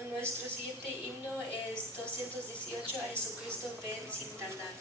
Nuestro siguiente himno es 218, a Jesucristo ven sin tardar.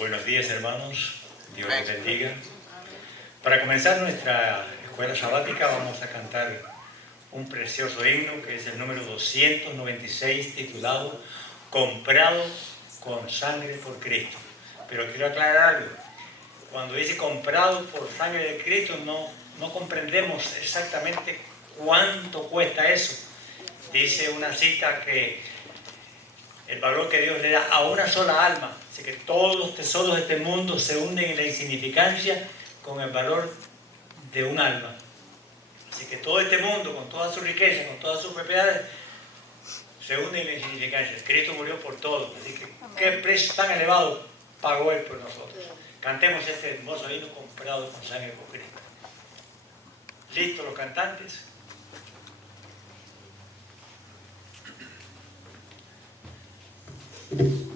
Buenos días, hermanos. Dios les bendiga. Para comenzar nuestra escuela sabática vamos a cantar un precioso himno que es el número 296, titulado Comprado con sangre por Cristo. Pero quiero aclarar algo. Cuando dice comprado por sangre de Cristo no comprendemos exactamente cuánto cuesta eso. Dice una cita que el valor que Dios le da a una sola alma. Así que todos los tesoros de este mundo se hunden en la insignificancia con el valor de un alma. Así que todo este mundo, con toda su riqueza, con todas sus propiedades, se hunde en la insignificancia. Cristo murió por todos. Así que qué precio tan elevado pagó Él por nosotros. Cantemos este hermoso himno, comprado con sangre por Cristo. ¿Listos los cantantes? Gracias.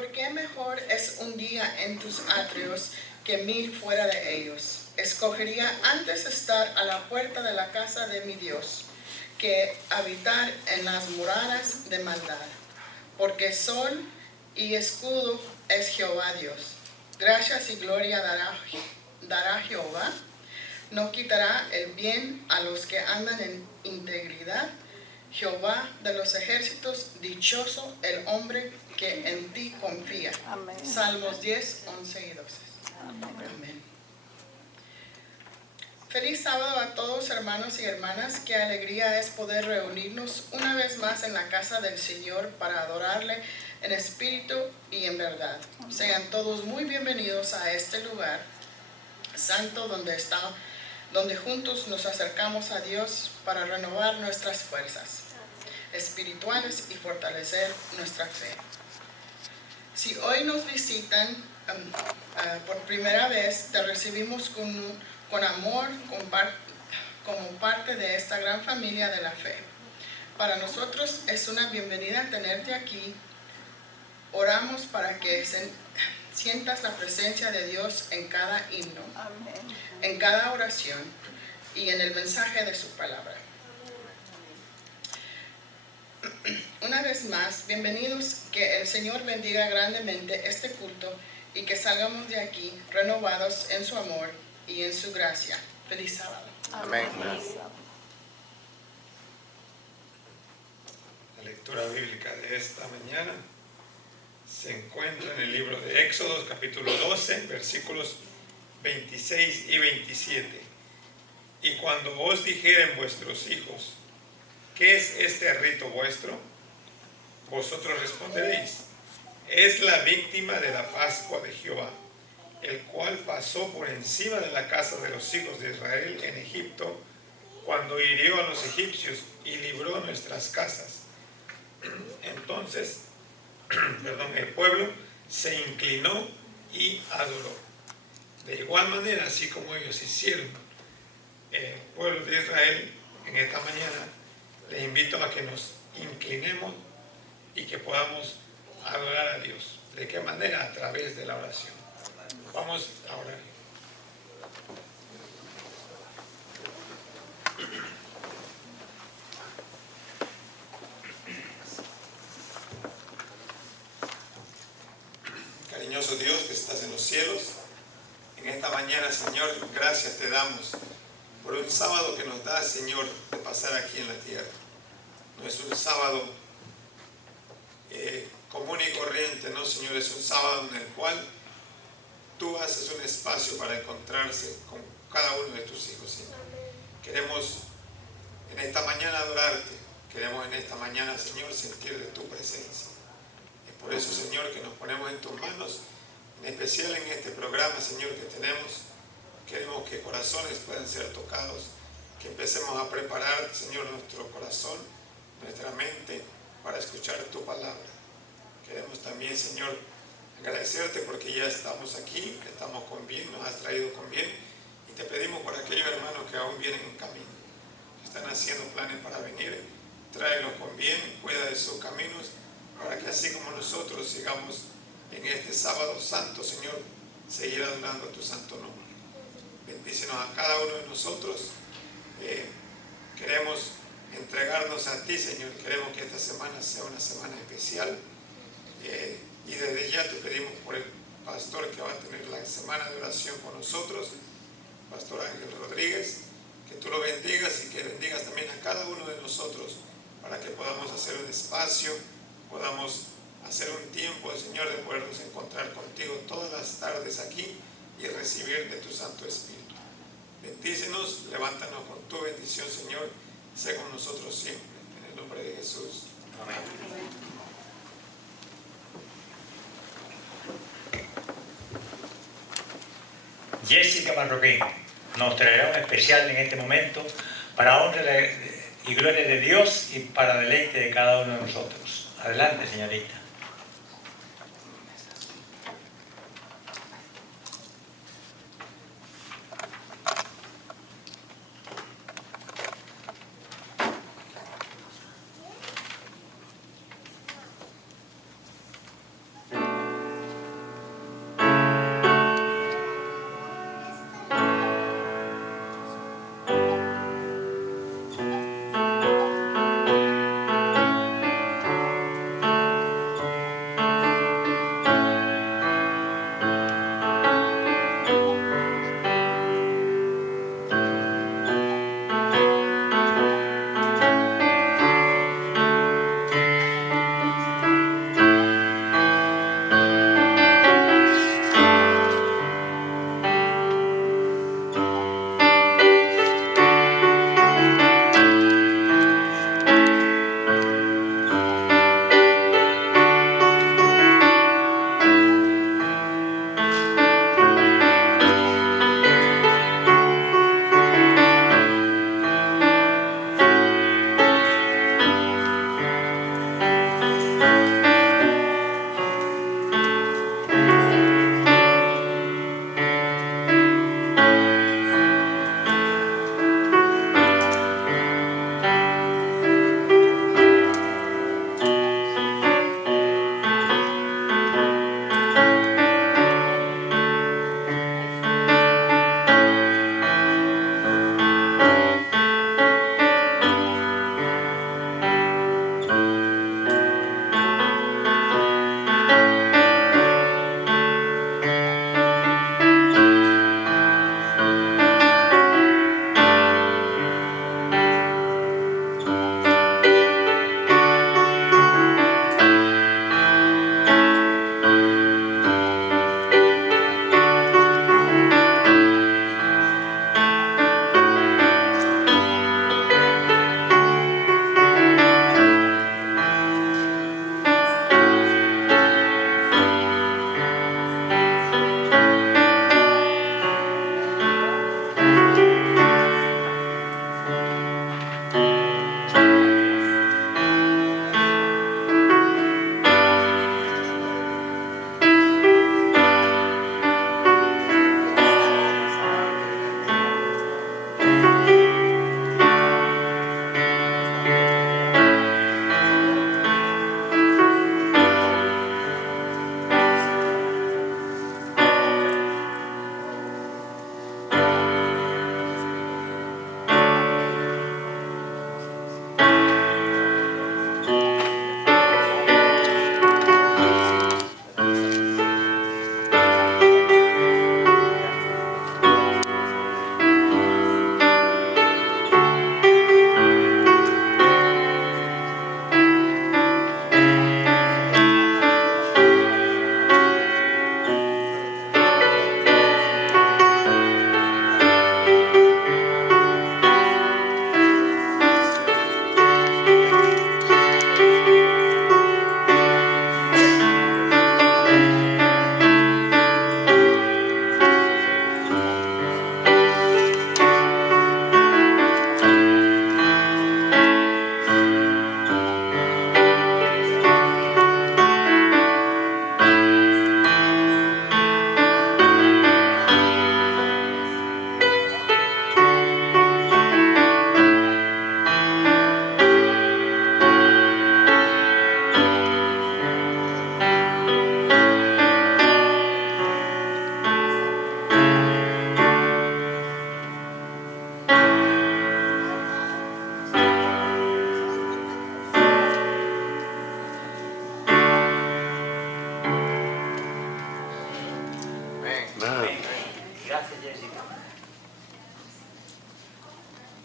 Porque mejor es un día en tus atrios que 1000 fuera de ellos. Escogería antes estar a la puerta de la casa de mi Dios que habitar en las murallas de maldad. Porque sol y escudo es Jehová Dios. Gracias y gloria dará Jehová. No quitará el bien a los que andan en integridad. Jehová de los ejércitos, dichoso el hombre que en ti confía. Amén. Salmos 10, 11 y 12. Amén. Feliz sábado a todos, hermanos y hermanas. Qué alegría es poder reunirnos una vez más en la casa del Señor para adorarle en espíritu y en verdad. Sean todos muy bienvenidos a este lugar santo donde juntos nos acercamos a Dios para renovar nuestras fuerzas espirituales y fortalecer nuestra fe. Si hoy nos visitan por primera vez, te recibimos con amor como parte de esta gran familia de la fe. Para nosotros es una bienvenida tenerte aquí. Oramos para que sientas la presencia de Dios en cada himno, en cada oración y en el mensaje de su palabra. Una vez más, bienvenidos, que el Señor bendiga grandemente este culto y que salgamos de aquí renovados en su amor y en su gracia. Feliz sábado. Amén. La lectura bíblica de esta mañana se encuentra en el libro de Éxodo, capítulo 12, versículos 26 y 27. Y cuando os dijeren vuestros hijos, ¿qué es este rito vuestro? Vosotros responderéis, es la víctima de la Pascua de Jehová, el cual pasó por encima de la casa de los hijos de Israel en Egipto, cuando hirió a los egipcios y libró nuestras casas. Entonces, el pueblo se inclinó y adoró. De igual manera, así como ellos hicieron, el pueblo de Israel, en esta mañana, les invito a que nos inclinemos y que podamos adorar a Dios. ¿De qué manera? A través de la oración. Vamos a orar. Cariñoso Dios que estás en los cielos, en esta mañana, Señor, gracias te damos por un sábado que nos da, Señor, de pasar aquí en la tierra. No es un sábado común y corriente, no, Señor, es un sábado en el cual tú haces un espacio para encontrarse con cada uno de tus hijos, Señor. Queremos en esta mañana adorarte, queremos en esta mañana, Señor, sentir de tu presencia. Es por eso, Señor, que nos ponemos en tus manos, en especial en este programa, Señor, que tenemos. Queremos que corazones puedan ser tocados, que empecemos a preparar, Señor, nuestro corazón, nuestra mente, para escuchar tu palabra. Queremos también, Señor, agradecerte porque ya estamos aquí, estamos con bien, nos has traído con bien, y te pedimos por aquellos hermanos que aún vienen en camino, que están haciendo planes para venir, tráelos con bien, cuida de sus caminos, para que así como nosotros sigamos en este sábado santo, Señor, seguir adorando tu santo nombre. Bendícenos a cada uno de nosotros. Queremos entregarnos a ti, Señor. Queremos que esta semana sea una semana especial. Y desde ya te pedimos por el pastor que va a tener la semana de oración con nosotros, Pastor Ángel Rodríguez, que tú lo bendigas y que bendigas también a cada uno de nosotros para que podamos hacer un espacio, podamos hacer un tiempo, Señor, de podernos encontrar contigo todas las tardes aquí y recibir de tu Santo Espíritu. Bendícenos, levántanos con tu bendición, Señor, sé con nosotros siempre, en el nombre de Jesús. Amén. Jessica Marroquín nos traerá un especial en este momento para honra y gloria de Dios y para deleite de cada uno de nosotros. Adelante, señorita.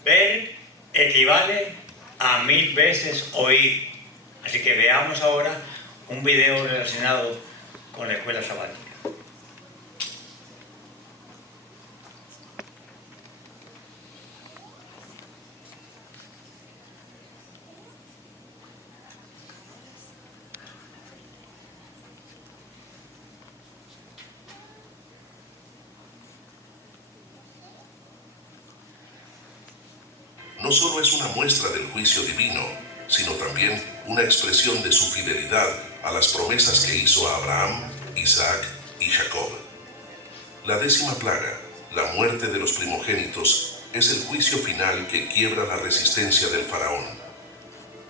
Ver equivale a 1000 veces oír. Así que veamos ahora un video relacionado con la escuela sabática. No solo es una muestra del juicio divino, sino también una expresión de su fidelidad a las promesas que hizo a Abraham, Isaac y Jacob. La 10ª plaga, la muerte de los primogénitos, es el juicio final que quiebra la resistencia del faraón.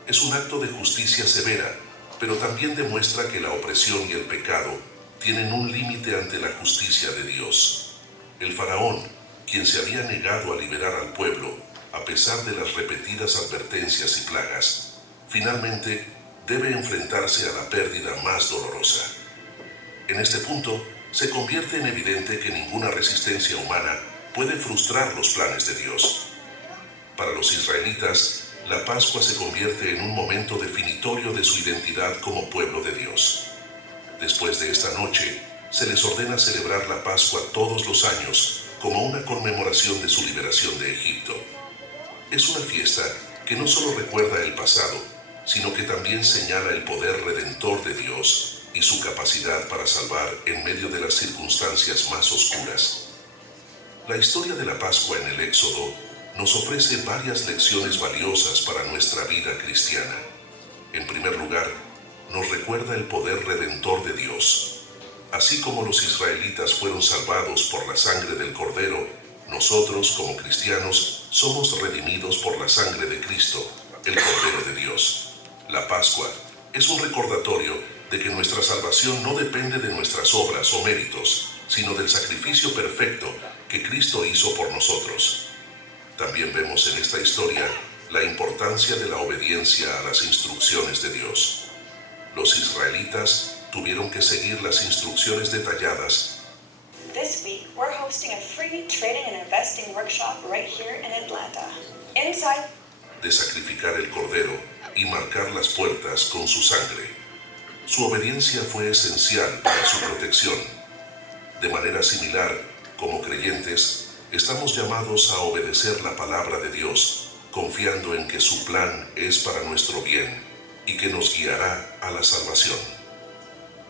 Es un acto de justicia severa, pero también demuestra que la opresión y el pecado tienen un límite ante la justicia de Dios. El faraón, quien se había negado a liberar al pueblo, a pesar de las repetidas advertencias y plagas, finalmente debe enfrentarse a la pérdida más dolorosa. En este punto, se convierte en evidente que ninguna resistencia humana puede frustrar los planes de Dios. Para los israelitas, la Pascua se convierte en un momento definitorio de su identidad como pueblo de Dios. Después de esta noche, se les ordena celebrar la Pascua todos los años como una conmemoración de su liberación de Egipto. Es una fiesta que no solo recuerda el pasado, sino que también señala el poder redentor de Dios y su capacidad para salvar en medio de las circunstancias más oscuras. La historia de la Pascua en el Éxodo nos ofrece varias lecciones valiosas para nuestra vida cristiana. En primer lugar, nos recuerda el poder redentor de Dios. Así como los israelitas fueron salvados por la sangre del Cordero, nosotros, como cristianos, somos redimidos por la sangre de Cristo, el Cordero de Dios. La Pascua es un recordatorio de que nuestra salvación no depende de nuestras obras o méritos, sino del sacrificio perfecto que Cristo hizo por nosotros. También vemos en esta historia la importancia de la obediencia a las instrucciones de Dios. Los israelitas tuvieron que seguir las instrucciones detalladas. This week, we're hosting a free trading and investing workshop right here in Atlanta. Inside, de sacrificar el cordero y marcar las puertas con su sangre. Su obediencia fue esencial para su protección. De manera similar, como creyentes, estamos llamados a obedecer la palabra de Dios, confiando en que su plan es para nuestro bien y que nos guiará a la salvación.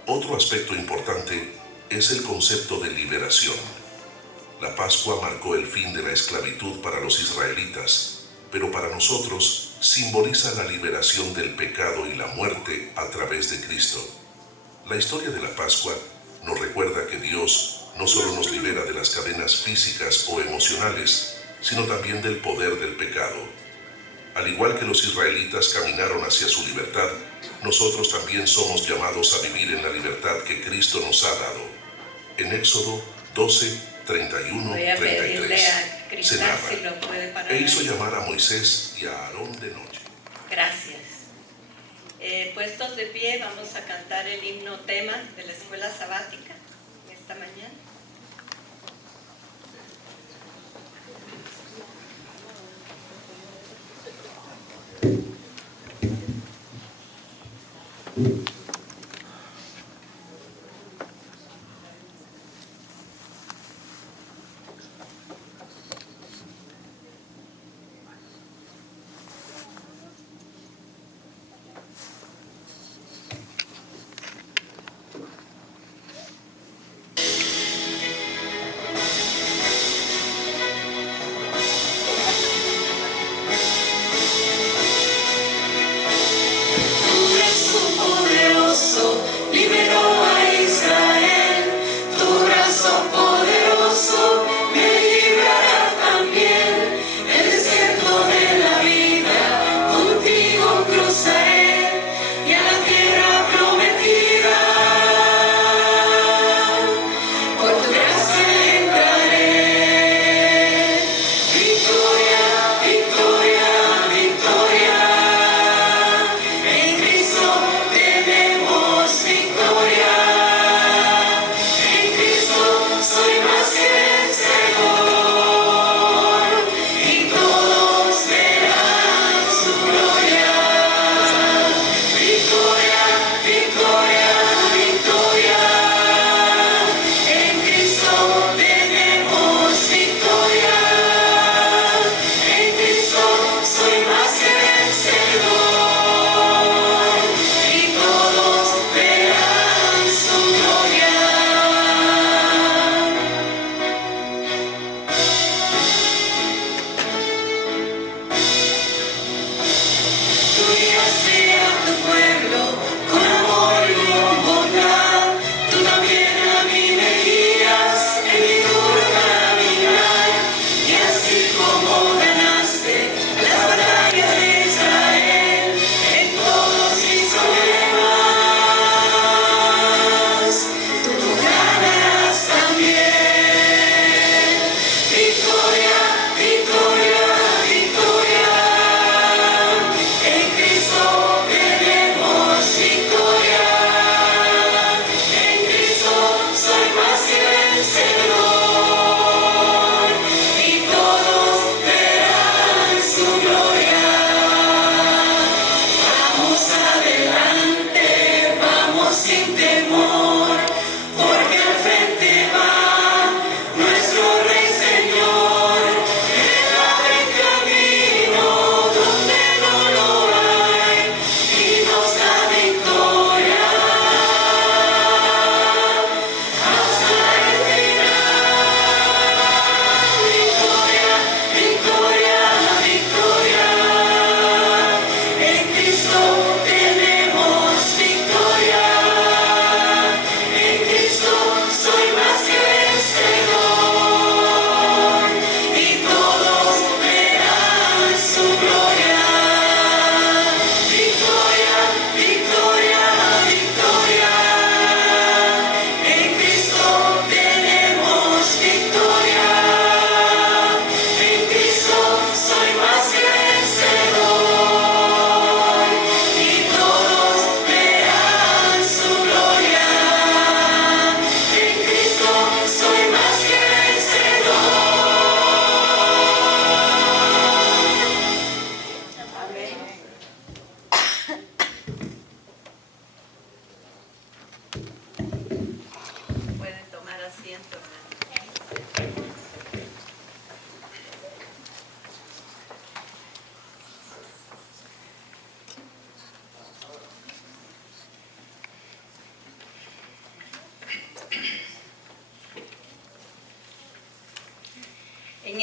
Otro aspecto importante es el concepto de liberación. La Pascua marcó el fin de la esclavitud para los israelitas, pero para nosotros simboliza la liberación del pecado y la muerte a través de Cristo. La historia de la Pascua nos recuerda que Dios no solo nos libera de las cadenas físicas o emocionales, sino también del poder del pecado. Al igual que los israelitas caminaron hacia su libertad, nosotros también somos llamados a vivir en la libertad que Cristo nos ha dado. En Éxodo 12, 31, Voy a 33, pedirle a se Cristal narra, si lo puede parar. e hizo ahí. llamar a Moisés y a Aarón de noche. Gracias. Puestos de pie, vamos a cantar el himno tema de la escuela sabática esta mañana. Su poder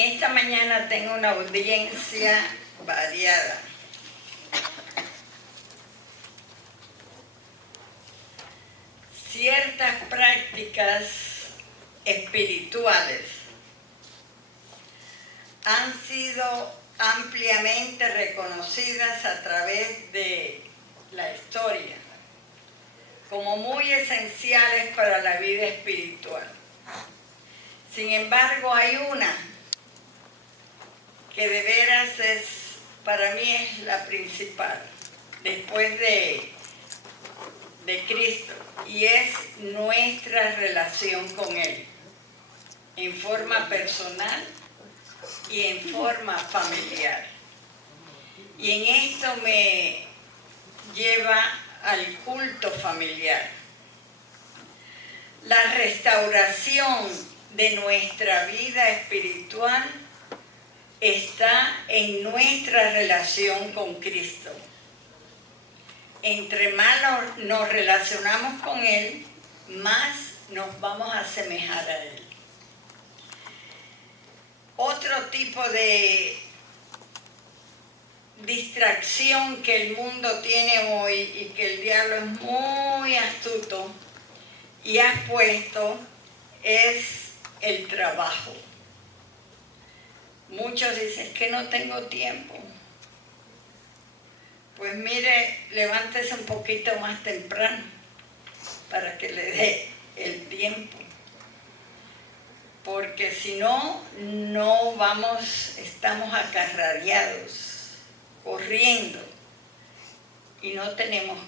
esta mañana tengo una audiencia variada. Ciertas prácticas espirituales han sido ampliamente reconocidas a través de la historia como muy esenciales para la vida espiritual. Sin embargo, hay una que de veras para mí es la principal, después de Cristo, y es nuestra relación con Él, en forma personal y en forma familiar. Y en esto me lleva al culto familiar. La restauración de nuestra vida espiritual está en nuestra relación con Cristo. Entre más nos relacionamos con Él, más nos vamos a asemejar a Él. Otro tipo de distracción que el mundo tiene hoy y que el diablo es muy astuto y ha puesto es el trabajo. Muchos dicen que no tengo tiempo. Pues mire, levántese un poquito más temprano para que le dé el tiempo. Porque si no, estamos acarreados, corriendo y no tenemos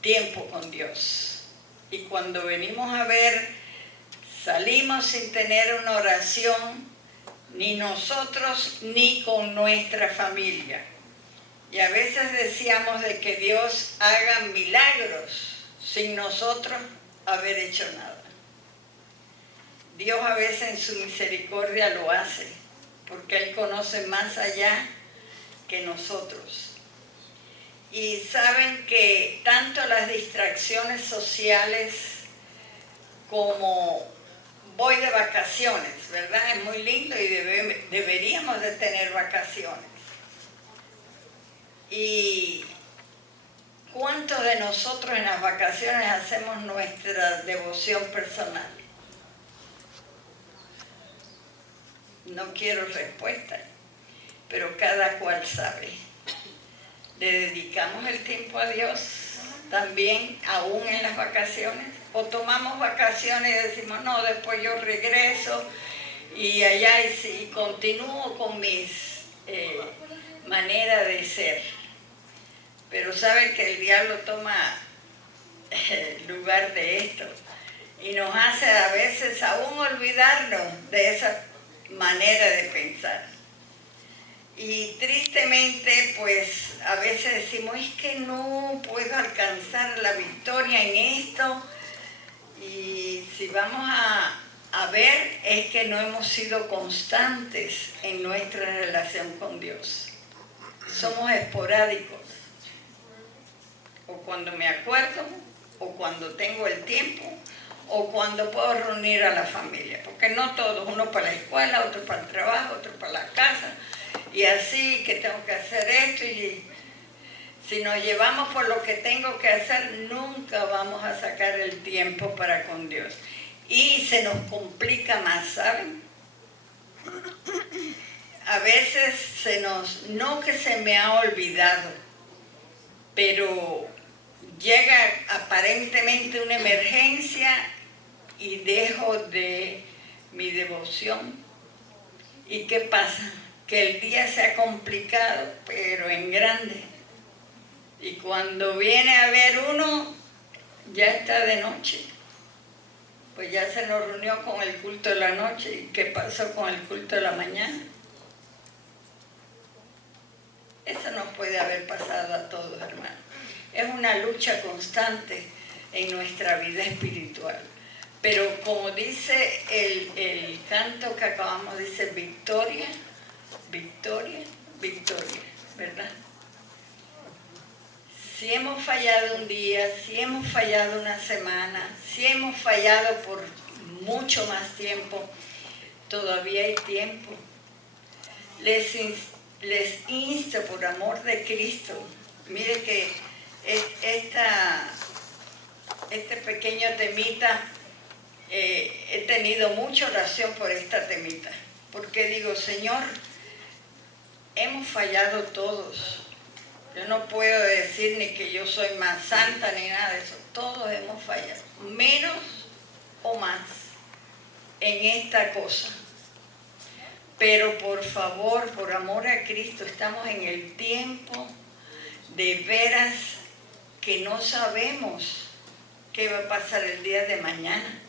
tiempo con Dios. Y cuando venimos a ver, salimos sin tener una oración, ni nosotros ni con nuestra familia. Y a veces decíamos de que Dios haga milagros sin nosotros haber hecho nada. Dios a veces en su misericordia lo hace, porque Él conoce más allá que nosotros. Y saben que tanto las distracciones sociales como voy de vacaciones, ¿verdad? Es muy lindo y deberíamos de tener vacaciones. ¿Y cuántos de nosotros en las vacaciones hacemos nuestra devoción personal? No quiero respuesta, pero cada cual sabe. ¿Le dedicamos el tiempo a Dios también, aún en las vacaciones? ¿O tomamos vacaciones y decimos, no, después yo regreso y allá y continúo con mis maneras de ser? Pero saben que el diablo toma lugar de esto y nos hace a veces aún olvidarnos de esa manera de pensar. Y tristemente, pues a veces decimos, es que no puedo alcanzar la victoria en esto. Y si vamos a ver, es que no hemos sido constantes en nuestra relación con Dios. Somos esporádicos. O cuando me acuerdo, o cuando tengo el tiempo, o cuando puedo reunir a la familia. Porque no todos, uno para la escuela, otro para el trabajo, otro para la casa. Y así que tengo que hacer esto. Y si nos llevamos por lo que tengo que hacer, nunca vamos a sacar el tiempo para con Dios. Y se nos complica más, ¿saben? A veces no que se me ha olvidado, pero llega aparentemente una emergencia y dejo de mi devoción. ¿Y qué pasa? Que el día se ha complicado, pero en grande. Y cuando viene a ver uno, ya está de noche. Pues ya se nos reunió con el culto de la noche. ¿Y qué pasó con el culto de la mañana? Eso nos puede haber pasado a todos, hermanos. Es una lucha constante en nuestra vida espiritual. Pero como dice el canto que acabamos, dice victoria, victoria, victoria, ¿verdad? Si hemos fallado un día, si hemos fallado una semana, si hemos fallado por mucho más tiempo, todavía hay tiempo. les insto por amor de Cristo. Mire que este pequeño temita, he tenido mucha oración por esta temita, porque digo, Señor, hemos fallado todos. Yo no puedo decir ni que yo soy más santa ni nada de eso. Todos hemos fallado, menos o más en esta cosa. Pero por favor, por amor a Cristo, estamos en el tiempo de veras que no sabemos qué va a pasar el día de mañana.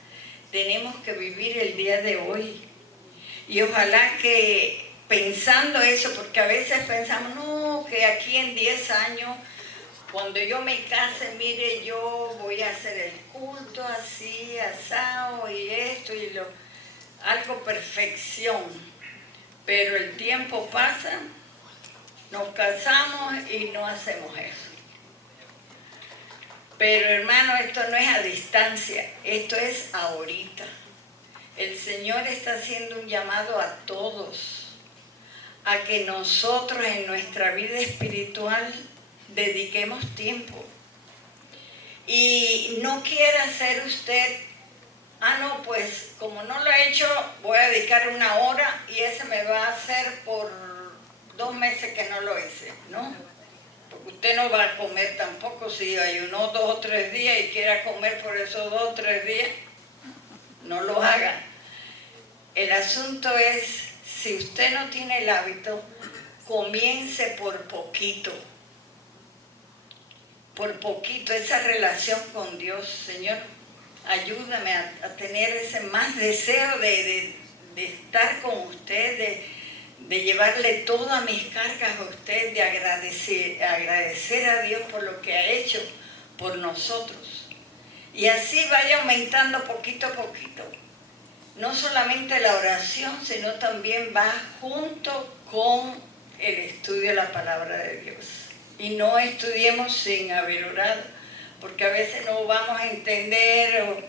Tenemos que vivir el día de hoy. Y ojalá que pensando eso, porque a veces pensamos, no, que aquí en 10 años, cuando yo me case, mire, yo voy a hacer el culto así, asado y esto y lo, algo perfección. Pero el tiempo pasa, nos casamos y no hacemos eso. Pero hermano, esto no es a distancia, esto es ahorita. El Señor está haciendo un llamado a todos, a que nosotros en nuestra vida espiritual dediquemos tiempo. Y no quiera ser usted, no, pues como no lo he hecho, voy a dedicar 1 hora y ese me va a hacer por 2 meses que no lo hice, ¿no? Porque usted no va a comer tampoco si ayunó 2 o 3 días y quiera comer por esos 2 o 3 días, no lo haga. El asunto es, si usted no tiene el hábito, comience por poquito. Por poquito, esa relación con Dios. Señor, ayúdame a tener ese más deseo de estar con usted, de llevarle todas mis cargas a usted, de agradecer a Dios por lo que ha hecho por nosotros. Y así vaya aumentando poquito a poquito. No solamente la oración, sino también va junto con el estudio de la palabra de Dios. Y no estudiemos sin haber orado, porque a veces no vamos a entender o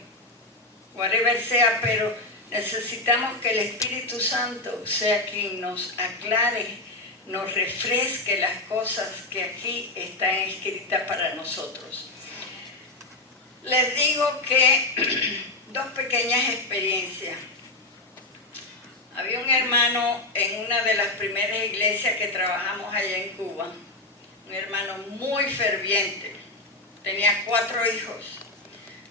whatever sea, pero necesitamos que el Espíritu Santo sea quien nos aclare, nos refresque las cosas que aquí están escritas para nosotros. Les digo que 2 pequeñas experiencias. Había un hermano en una de las primeras iglesias que trabajamos allá en Cuba, un hermano muy ferviente, tenía 4 hijos.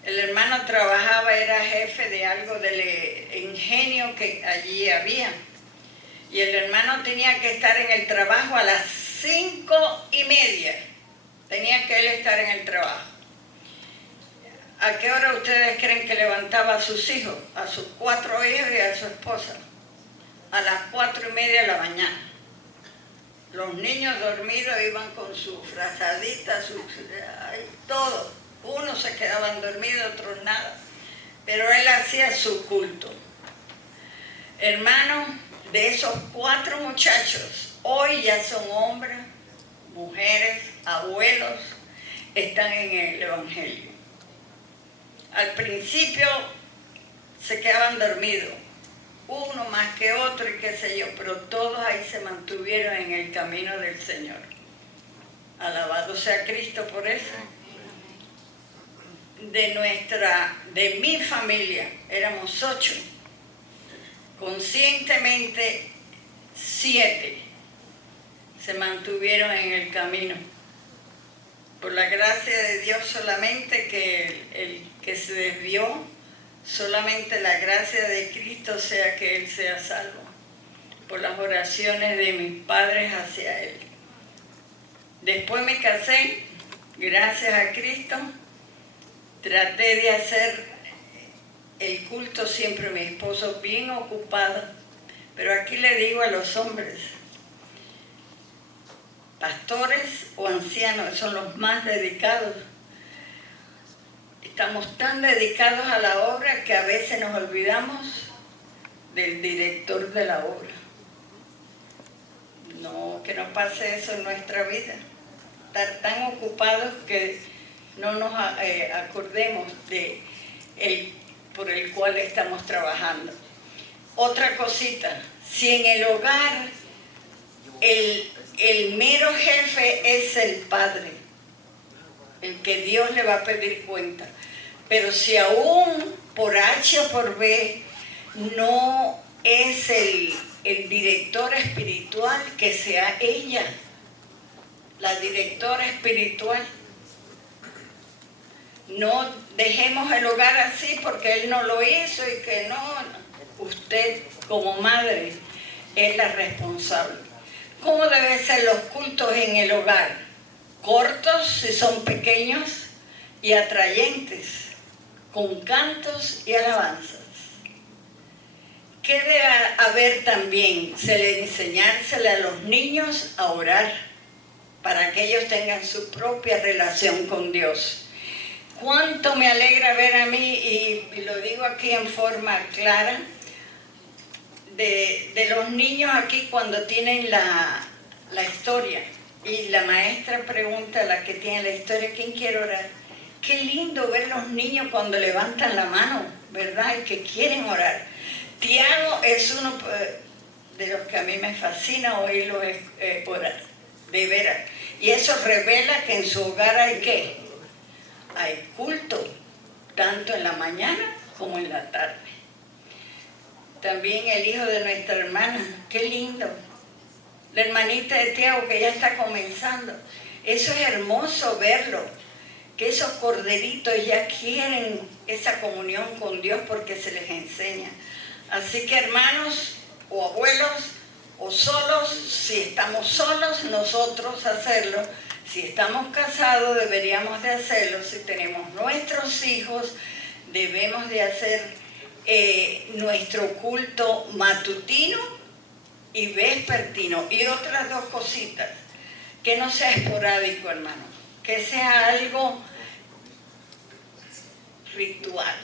El hermano trabajaba, era jefe de algo del ingenio que allí había. Y el hermano tenía que estar en el trabajo a las 5:30. Tenía que él estar en el trabajo. ¿A qué hora ustedes creen que levantaba a sus hijos? A sus 4 hijos y a su esposa. A las 4:30 de la mañana. Los niños dormidos iban con su frazadita, todo. Unos se quedaban dormidos, otros nada. Pero él hacía su culto. Hermano, de esos 4 muchachos, hoy ya son hombres, mujeres, abuelos, están en el Evangelio. Al principio se quedaban dormidos, uno más que otro y qué sé yo, pero todos ahí se mantuvieron en el camino del Señor. Alabado sea Cristo por eso. De mi familia, éramos 8, conscientemente 7 se mantuvieron en el camino. Por la gracia de Dios solamente que el que se desvió, solamente la gracia de Cristo sea que él sea salvo. Por las oraciones de mis padres hacia él. Después me casé, gracias a Cristo, traté de hacer el culto siempre, mi esposo bien ocupado, pero aquí le digo a los hombres, pastores o ancianos, son los más dedicados. Estamos tan dedicados a la obra que a veces nos olvidamos del director de la obra. No, que no pase eso en nuestra vida. Estar tan ocupados que no nos acordemos de por el cual estamos trabajando. Otra cosita, si en el hogar el mero jefe es el padre, el que Dios le va a pedir cuenta. Pero si aún por H o por B no es el director espiritual, que sea ella, la directora espiritual. No dejemos el hogar así porque él no lo hizo y que no. Usted como madre es la responsable. ¿Cómo deben ser los cultos en el hogar? Cortos si son pequeños y atrayentes, con cantos y alabanzas. ¿Qué debe haber también? Se le enseñársele a los niños a orar para que ellos tengan su propia relación con Dios. Cuánto me alegra ver a mí, y lo digo aquí en forma clara, de los niños aquí cuando tienen la historia y la maestra pregunta a la que tiene la historia, ¿quién quiere orar? Qué lindo ver los niños cuando levantan la mano, ¿verdad? Y que quieren orar. Tiago es uno de los que a mí me fascina oírlo orar, de veras. Y eso revela que en su hogar hay ¿qué? Hay culto, tanto en la mañana como en la tarde. También el hijo de nuestra hermana, qué lindo. La hermanita de Tiago que ya está comenzando. Eso es hermoso verlo, que esos corderitos ya quieren esa comunión con Dios porque se les enseña. Así que hermanos o abuelos o solos, si estamos solos nosotros hacerlo, si estamos casados deberíamos de hacerlo, si tenemos nuestros hijos debemos de hacer nuestro culto matutino y vespertino. Y otras dos cositas, que no sea esporádico, hermano, que sea algo ritual.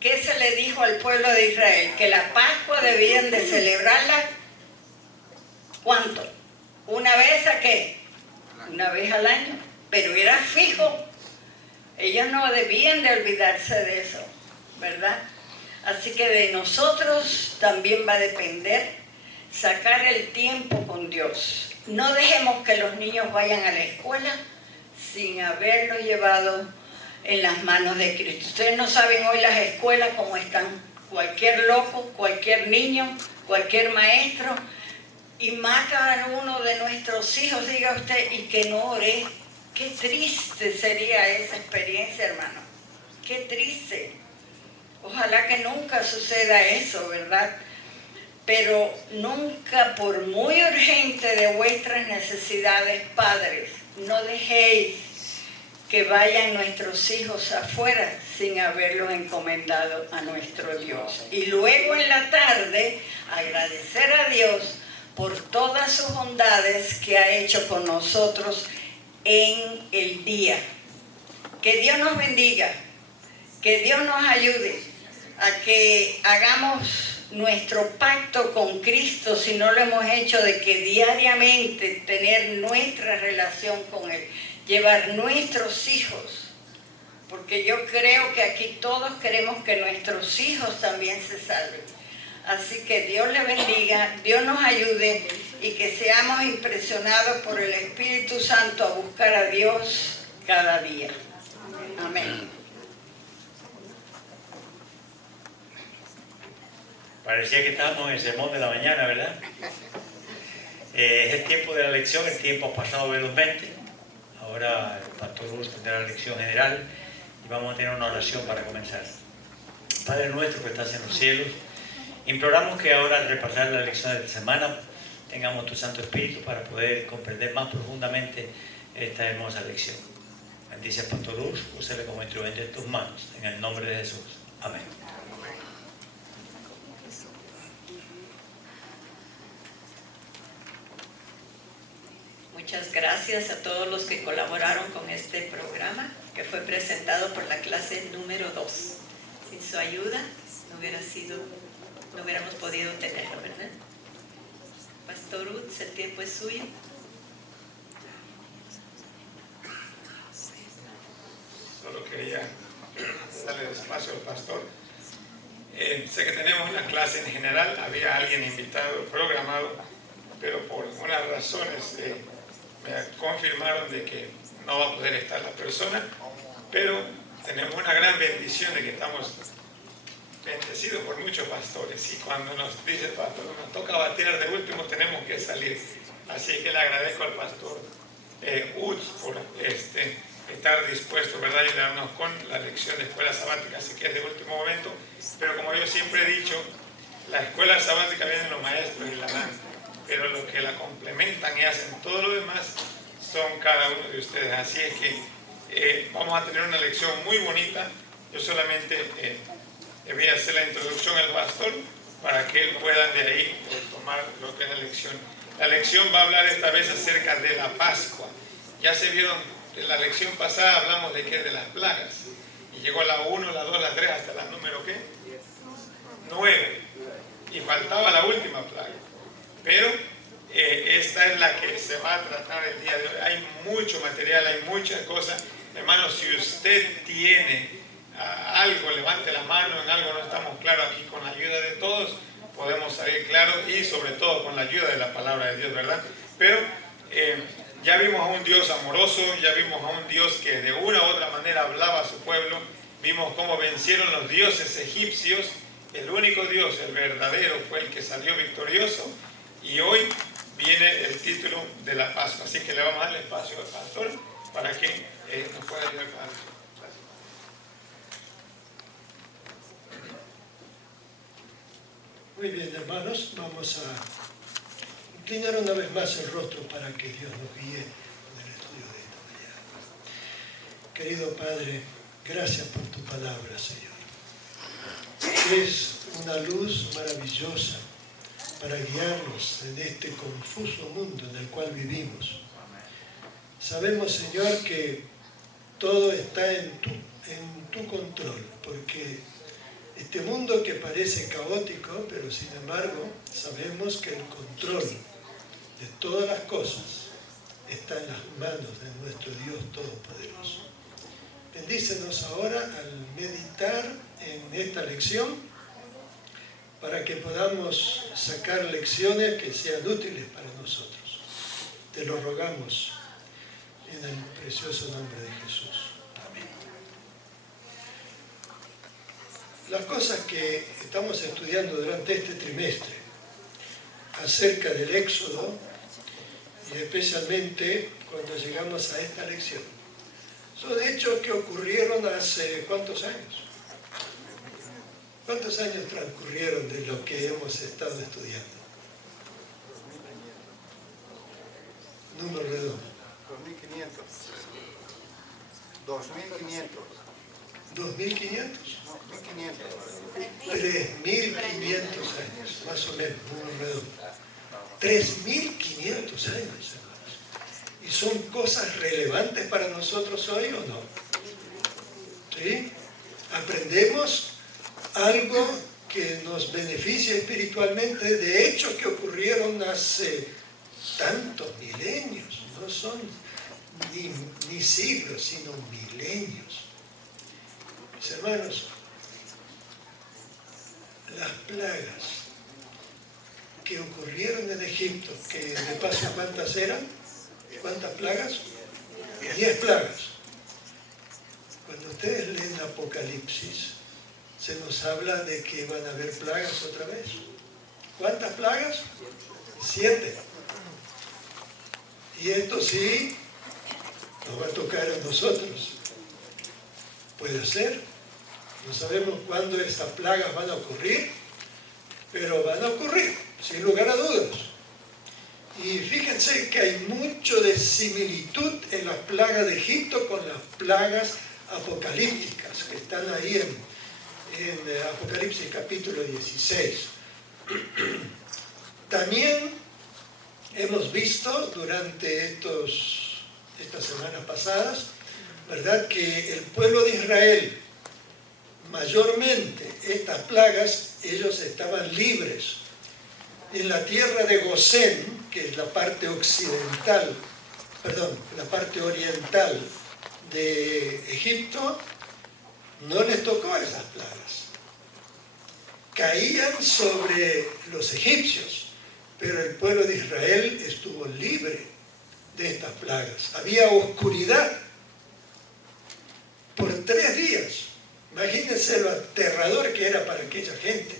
¿Qué se le dijo al pueblo de Israel? Que la Pascua debían de celebrarla, ¿cuánto? ¿Una vez a qué? Una vez al año, pero era fijo. Ellos no debían de olvidarse de eso, ¿verdad? Así que de nosotros también va a depender sacar el tiempo con Dios. No dejemos que los niños vayan a la escuela sin haberlos llevado en las manos de Cristo. Ustedes no saben hoy las escuelas cómo están. Cualquier loco, cualquier niño, cualquier maestro, y matan a uno de nuestros hijos, diga usted, y que no ore. Qué triste sería esa experiencia, hermano. Qué triste. Ojalá que nunca suceda eso, ¿verdad? Pero nunca, por muy urgente de vuestras necesidades, padres, no dejéis que vayan nuestros hijos afuera sin haberlos encomendado a nuestro Dios. Y luego en la tarde, agradecer a Dios por todas sus bondades que ha hecho con nosotros en el día. Que Dios nos bendiga, que Dios nos ayude a que hagamos nuestro pacto con Cristo, si no lo hemos hecho, de que diariamente tener nuestra relación con Él, llevar nuestros hijos, porque yo creo que aquí todos queremos que nuestros hijos también se salven. Así que Dios le bendiga, Dios nos ayude y que seamos impresionados por el Espíritu Santo a buscar a Dios cada día. Amén. Parecía que estábamos en el sermón de la mañana, ¿verdad? Es el tiempo de la lección, el tiempo pasado de los 20. Ahora el pastor Gus tendrá la lección general y vamos a tener una oración para comenzar. Padre nuestro que estás en los cielos, imploramos que ahora al repasar la lección de la semana tengamos tu Santo Espíritu para poder comprender más profundamente esta hermosa lección. Bendice al pastor Gus, úsale como instrumento en tus manos, en el nombre de Jesús. Amén. Muchas gracias a todos los que colaboraron con este programa que fue presentado por la clase número 2. Sin su ayuda no hubiéramos podido tenerlo, ¿verdad? Pastor Utz, el tiempo es suyo. Solo quería darle espacio al pastor. Sé que tenemos la clase en general, había alguien invitado, programado, pero por unas razones me confirmaron de que no va a poder estar la persona, pero tenemos una gran bendición de que estamos bendecidos por muchos pastores, y cuando nos dice el pastor, nos toca batear de último, tenemos que salir. Así que le agradezco al pastor Utz por estar dispuesto, ¿verdad?, a ayudarnos con la lección de escuela sabática. Así que es de último momento, pero como yo siempre he dicho, la escuela sabática vienen los maestros y la dan, pero los que la complementan y hacen todo lo demás son cada uno de ustedes. Así es que vamos a tener una lección muy bonita. Yo solamente le voy a hacer la introducción al pastor para que él pueda de ahí tomar lo que es la lección. La lección va a hablar esta vez acerca de la Pascua. Ya se vieron, en la lección pasada hablamos de qué, de las plagas. Y llegó la 1, la 2, la 3, hasta la número ¿qué? 9. Y faltaba la última plaga. Pero esta es la que se va a tratar el día de hoy. Hay mucho material, hay muchas cosas. Hermanos, si usted tiene algo, levante la mano, en algo no estamos claros aquí, con la ayuda de todos podemos salir claros, y sobre todo con la ayuda de la palabra de Dios, ¿verdad? Pero ya vimos a un Dios amoroso, ya vimos a un Dios que de una u otra manera hablaba a su pueblo, vimos cómo vencieron los dioses egipcios, el único Dios, el verdadero, fue el que salió victorioso, y hoy viene el título de la Pascua. Así que le vamos a dar el espacio al pastor para que nos pueda ayudar con eso. Muy bien, hermanos, vamos a inclinar una vez más el rostro para que Dios nos guíe en el estudio de esta mañana. Querido Padre, gracias por tu palabra, Señor. Es una luz maravillosa para guiarnos en este confuso mundo en el cual vivimos. Sabemos, Señor, que todo está en tu control, porque este mundo que parece caótico, pero sin embargo sabemos que el control de todas las cosas está en las manos de nuestro Dios Todopoderoso. Bendícenos ahora al meditar en esta lección para que podamos sacar lecciones que sean útiles para nosotros. Te lo rogamos en el precioso nombre de Jesús. Las cosas que estamos estudiando durante este trimestre acerca del Éxodo, y especialmente cuando llegamos a esta lección, son hechos que ocurrieron hace ¿cuántos años? ¿Cuántos años transcurrieron de lo que hemos estado estudiando? Número redondo. 2500. 2500. 2500. 3500 años, más o menos, número redondo. 3500 años, hermanos. ¿Y son cosas relevantes para nosotros hoy o no? ¿Sí? Aprendemos algo que nos beneficia espiritualmente de hechos que ocurrieron hace tantos milenios. No son ni siglos, sino milenios. Mis hermanos, las plagas que ocurrieron en Egipto, que de paso, ¿cuántas eran? ¿Cuántas plagas? 10 plagas. Cuando ustedes leen Apocalipsis, se nos habla de que van a haber plagas otra vez. ¿Cuántas plagas? 7. Y esto sí nos va a tocar a nosotros. Puede ser. No sabemos cuándo estas plagas van a ocurrir, pero van a ocurrir, sin lugar a dudas. Y fíjense que hay mucho de similitud en las plagas de Egipto con las plagas apocalípticas que están ahí en Apocalipsis capítulo 16. También hemos visto durante estas semanas pasadas, ¿verdad?, que el pueblo de Israel, mayormente estas plagas, ellos estaban libres. En la tierra de Gosén, que es la parte oriental de Egipto, no les tocó esas plagas. Caían sobre los egipcios, pero el pueblo de Israel estuvo libre de estas plagas. Había oscuridad por 3 días. Imagínense lo aterrador que era para aquella gente,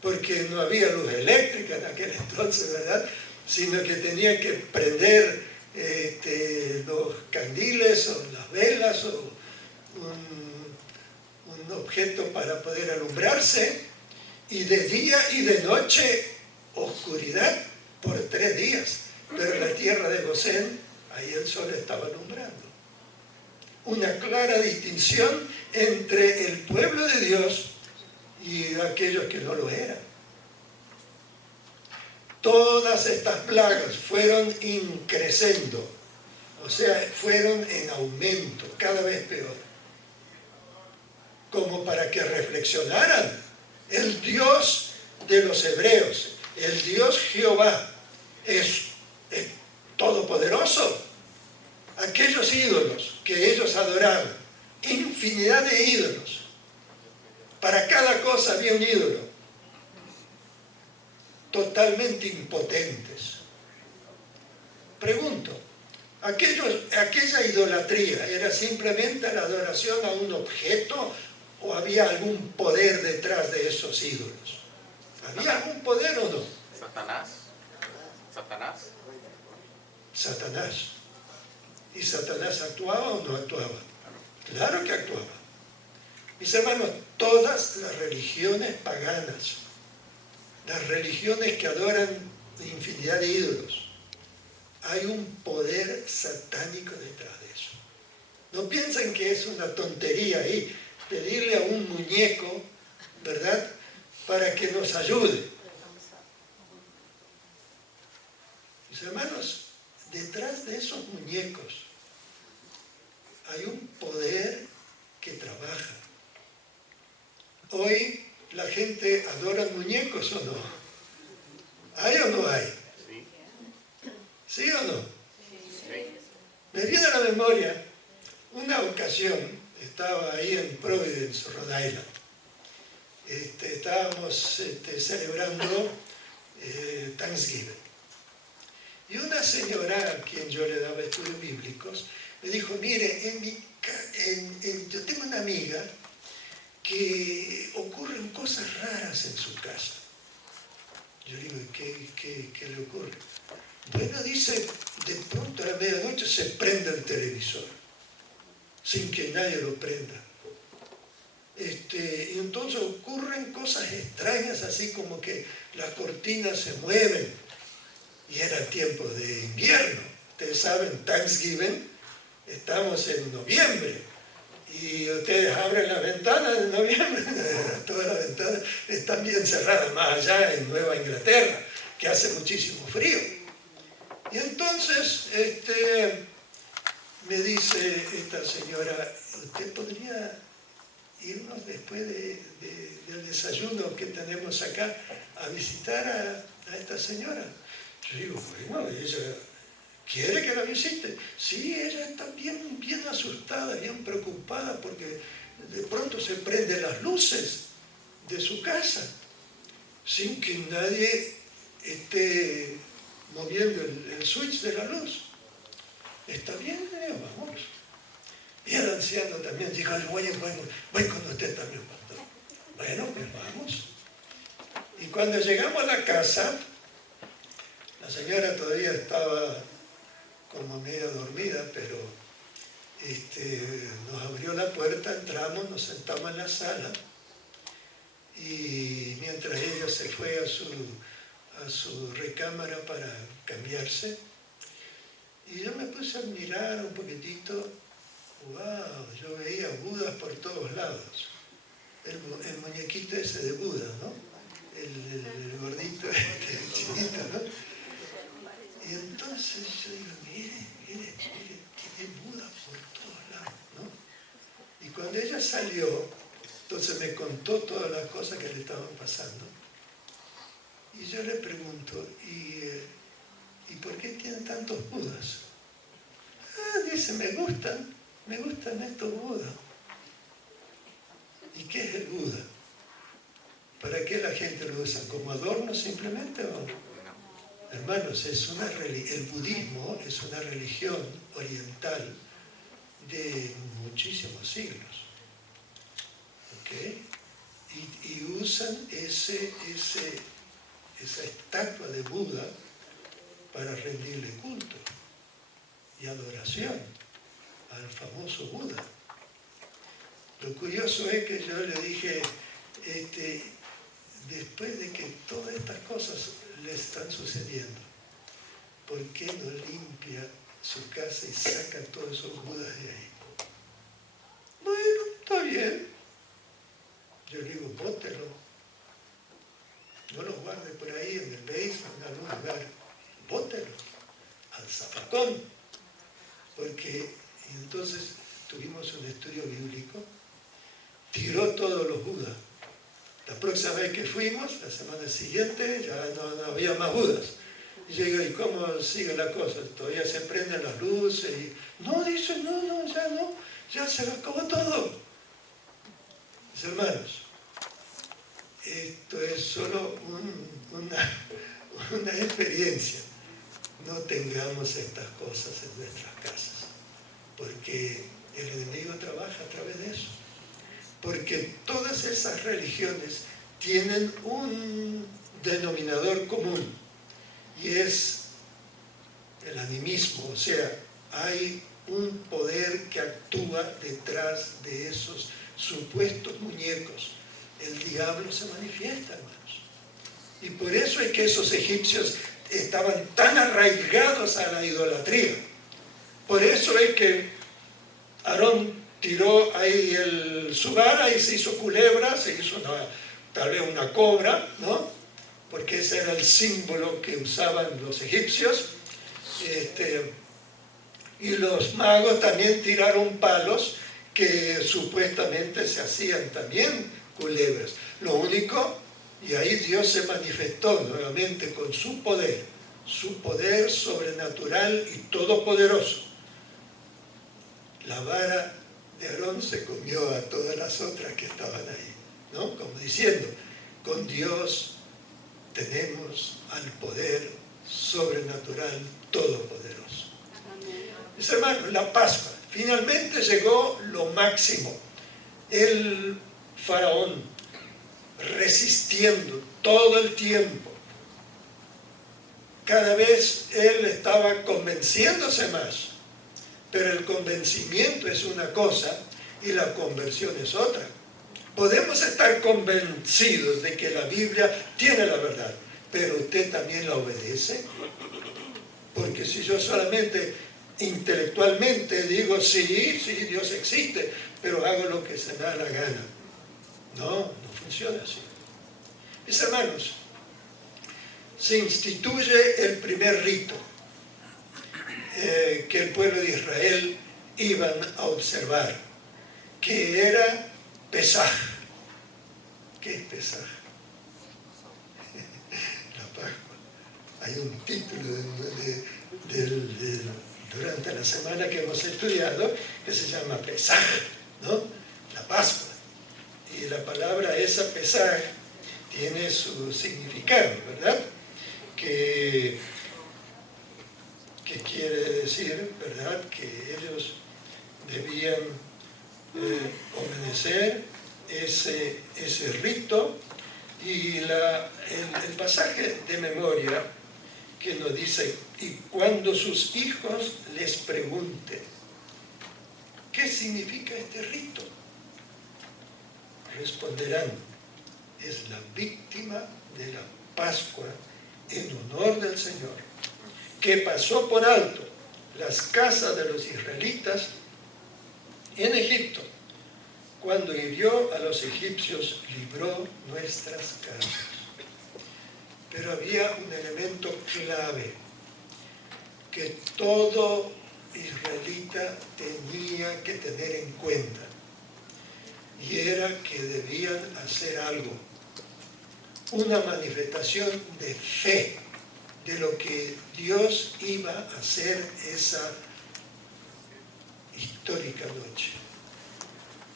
porque no había luz eléctrica en aquel entonces, ¿verdad? Sino que tenían que prender los candiles o las velas o un objeto para poder alumbrarse, y de día y de noche oscuridad por 3 días. Pero en la tierra de Gosén, ahí el sol estaba alumbrando. Una clara distinción entre el pueblo de Dios y aquellos que no lo eran. Todas estas plagas fueron increciendo, o sea, fueron en aumento, cada vez peor. Como para que reflexionaran, el Dios de los hebreos, el Dios Jehová, es todopoderoso. Aquellos ídolos que ellos adoraban, infinidad de ídolos. Para cada cosa había un ídolo. Totalmente impotentes. Pregunto, ¿aquella idolatría era simplemente la adoración a un objeto o había algún poder detrás de esos ídolos? ¿Había algún poder o no? Satanás. ¿Y Satanás actuaba o no actuaba? Claro que actuaba. Mis hermanos, todas las religiones paganas, las religiones que adoran infinidad de ídolos, hay un poder satánico detrás de eso. No piensen que es una tontería ahí pedirle a un muñeco, ¿verdad?, para que nos ayude. Mis hermanos, detrás de esos muñecos hay un poder que trabaja. Hoy la gente adora muñecos, ¿o no? ¿Hay o no hay? ¿Sí o no? Me viene a la memoria una ocasión, estaba ahí en Providence, Rhode Island. Estábamos celebrando Thanksgiving. Y una señora a quien yo le daba estudios bíblicos me dijo, mire, yo tengo una amiga que ocurren cosas raras en su casa. Yo digo, ¿qué le ocurre? Bueno, dice, de pronto a la medianoche se prende el televisor, sin que nadie lo prenda. Y entonces ocurren cosas extrañas, así como que las cortinas se mueven. Y era tiempo de invierno. Ustedes saben, Thanksgiving, estamos en noviembre. Y ustedes abren las ventanas en noviembre, todas las ventanas están bien cerradas, más allá en Nueva Inglaterra, que hace muchísimo frío. Y entonces me dice esta señora, ¿usted podría irnos después del desayuno que tenemos acá a visitar a esta señora? Yo digo, bueno, ella quiere que la visite. Sí, ella está bien asustada, bien preocupada, porque de pronto se prenden las luces de su casa sin que nadie esté moviendo el switch de la luz. ¿Está bien? Vamos. Y el anciano también dijo, voy con usted también, pastor. Bueno, pues vamos. Y cuando llegamos a la casa, la señora todavía estaba como medio dormida, pero nos abrió la puerta, entramos, nos sentamos en la sala, y mientras ella se fue a su recámara para cambiarse, y yo me puse a mirar un poquitito. ¡Wow! Yo veía Budas por todos lados. El muñequito ese de Buda, ¿no? El gordito, el chinito, ¿no? Y entonces yo digo, mire, tiene Buda por todos lados, ¿no? Y cuando ella salió, entonces me contó todas las cosas que le estaban pasando. Y yo le pregunto, ¿y por qué tienen tantos Budas? Dice, me gustan estos Budas. ¿Y qué es el Buda? ¿Para qué la gente lo usa? ¿Como adorno simplemente o Hermanos, el budismo es una religión oriental de muchísimos siglos. ¿Ok? Y usan esa estatua de Buda para rendirle culto y adoración al famoso Buda. Lo curioso es que yo le dije, después de que todas estas cosas le están sucediendo, ¿por qué no limpia su casa y saca todos esos Budas de ahí? Bueno, está bien. Yo le digo, bótelo. No lo guarde por ahí en el basement, en algún lugar. Bótelo al zafacón. Porque entonces tuvimos un estudio bíblico, tiró todos los Budas. La próxima vez que fuimos, la semana siguiente, ya no había más Budas. Y yo digo, ¿y cómo sigue la cosa? Todavía se prenden las luces y... No, dice, no, ya se acabó todo. Mis hermanos, esto es solo una experiencia. No tengamos estas cosas en nuestras casas, porque el enemigo trabaja a través de eso. Porque todas esas religiones tienen un denominador común, y es el animismo, o sea, hay un poder que actúa detrás de esos supuestos muñecos. El diablo se manifiesta, hermanos. Y por eso es que esos egipcios estaban tan arraigados a la idolatría. Por eso es que Aarón tiró ahí su vara y se hizo culebra, se hizo tal vez una cobra, ¿no? Porque ese era el símbolo que usaban los egipcios. Y los magos también tiraron palos que supuestamente se hacían también culebras. Lo único, y ahí Dios se manifestó nuevamente con su poder sobrenatural y todopoderoso. La vara de Aarón se comió a todas las otras que estaban ahí, ¿no? Como diciendo, con Dios tenemos al poder sobrenatural todopoderoso. Mis hermanos, la Pascua, finalmente llegó lo máximo. El faraón resistiendo todo el tiempo. Cada vez él estaba convenciéndose más. Pero el convencimiento es una cosa y la conversión es otra. Podemos estar convencidos de que la Biblia tiene la verdad, pero usted también la obedece. Porque si yo solamente intelectualmente digo, sí, Dios existe, pero hago lo que se me da la gana. No funciona así. Mis hermanos, se instituye el primer rito que el pueblo de Israel iban a observar, que era Pesaj. ¿Qué es Pesaj? La Pascua. Hay un título durante la semana que hemos estudiado que se llama Pesaj, ¿no? La Pascua. Y la palabra esa Pesaj tiene su significado, ¿verdad? Que quiere decir, ¿verdad?, que ellos debían obedecer ese rito. Y el pasaje de memoria que nos dice, y cuando sus hijos les pregunten, ¿qué significa este rito? Responderán, es la víctima de la Pascua en honor del Señor, que pasó por alto las casas de los israelitas en Egipto, cuando hirió a los egipcios, libró nuestras casas. Pero había un elemento clave que todo israelita tenía que tener en cuenta, y era que debían hacer algo, una manifestación de fe de lo que Dios iba a hacer esa histórica noche,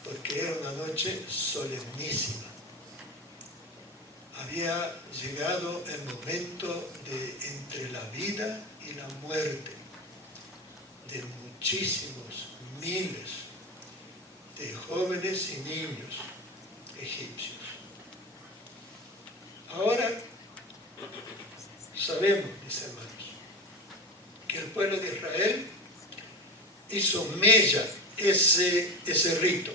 porque era una noche solemnísima. había llegado el momento de entre la vida y la muerte de muchísimos miles de jóvenes y niños egipcios. Ahora sabemos, mis hermanos, que el pueblo de Israel hizo mella ese rito,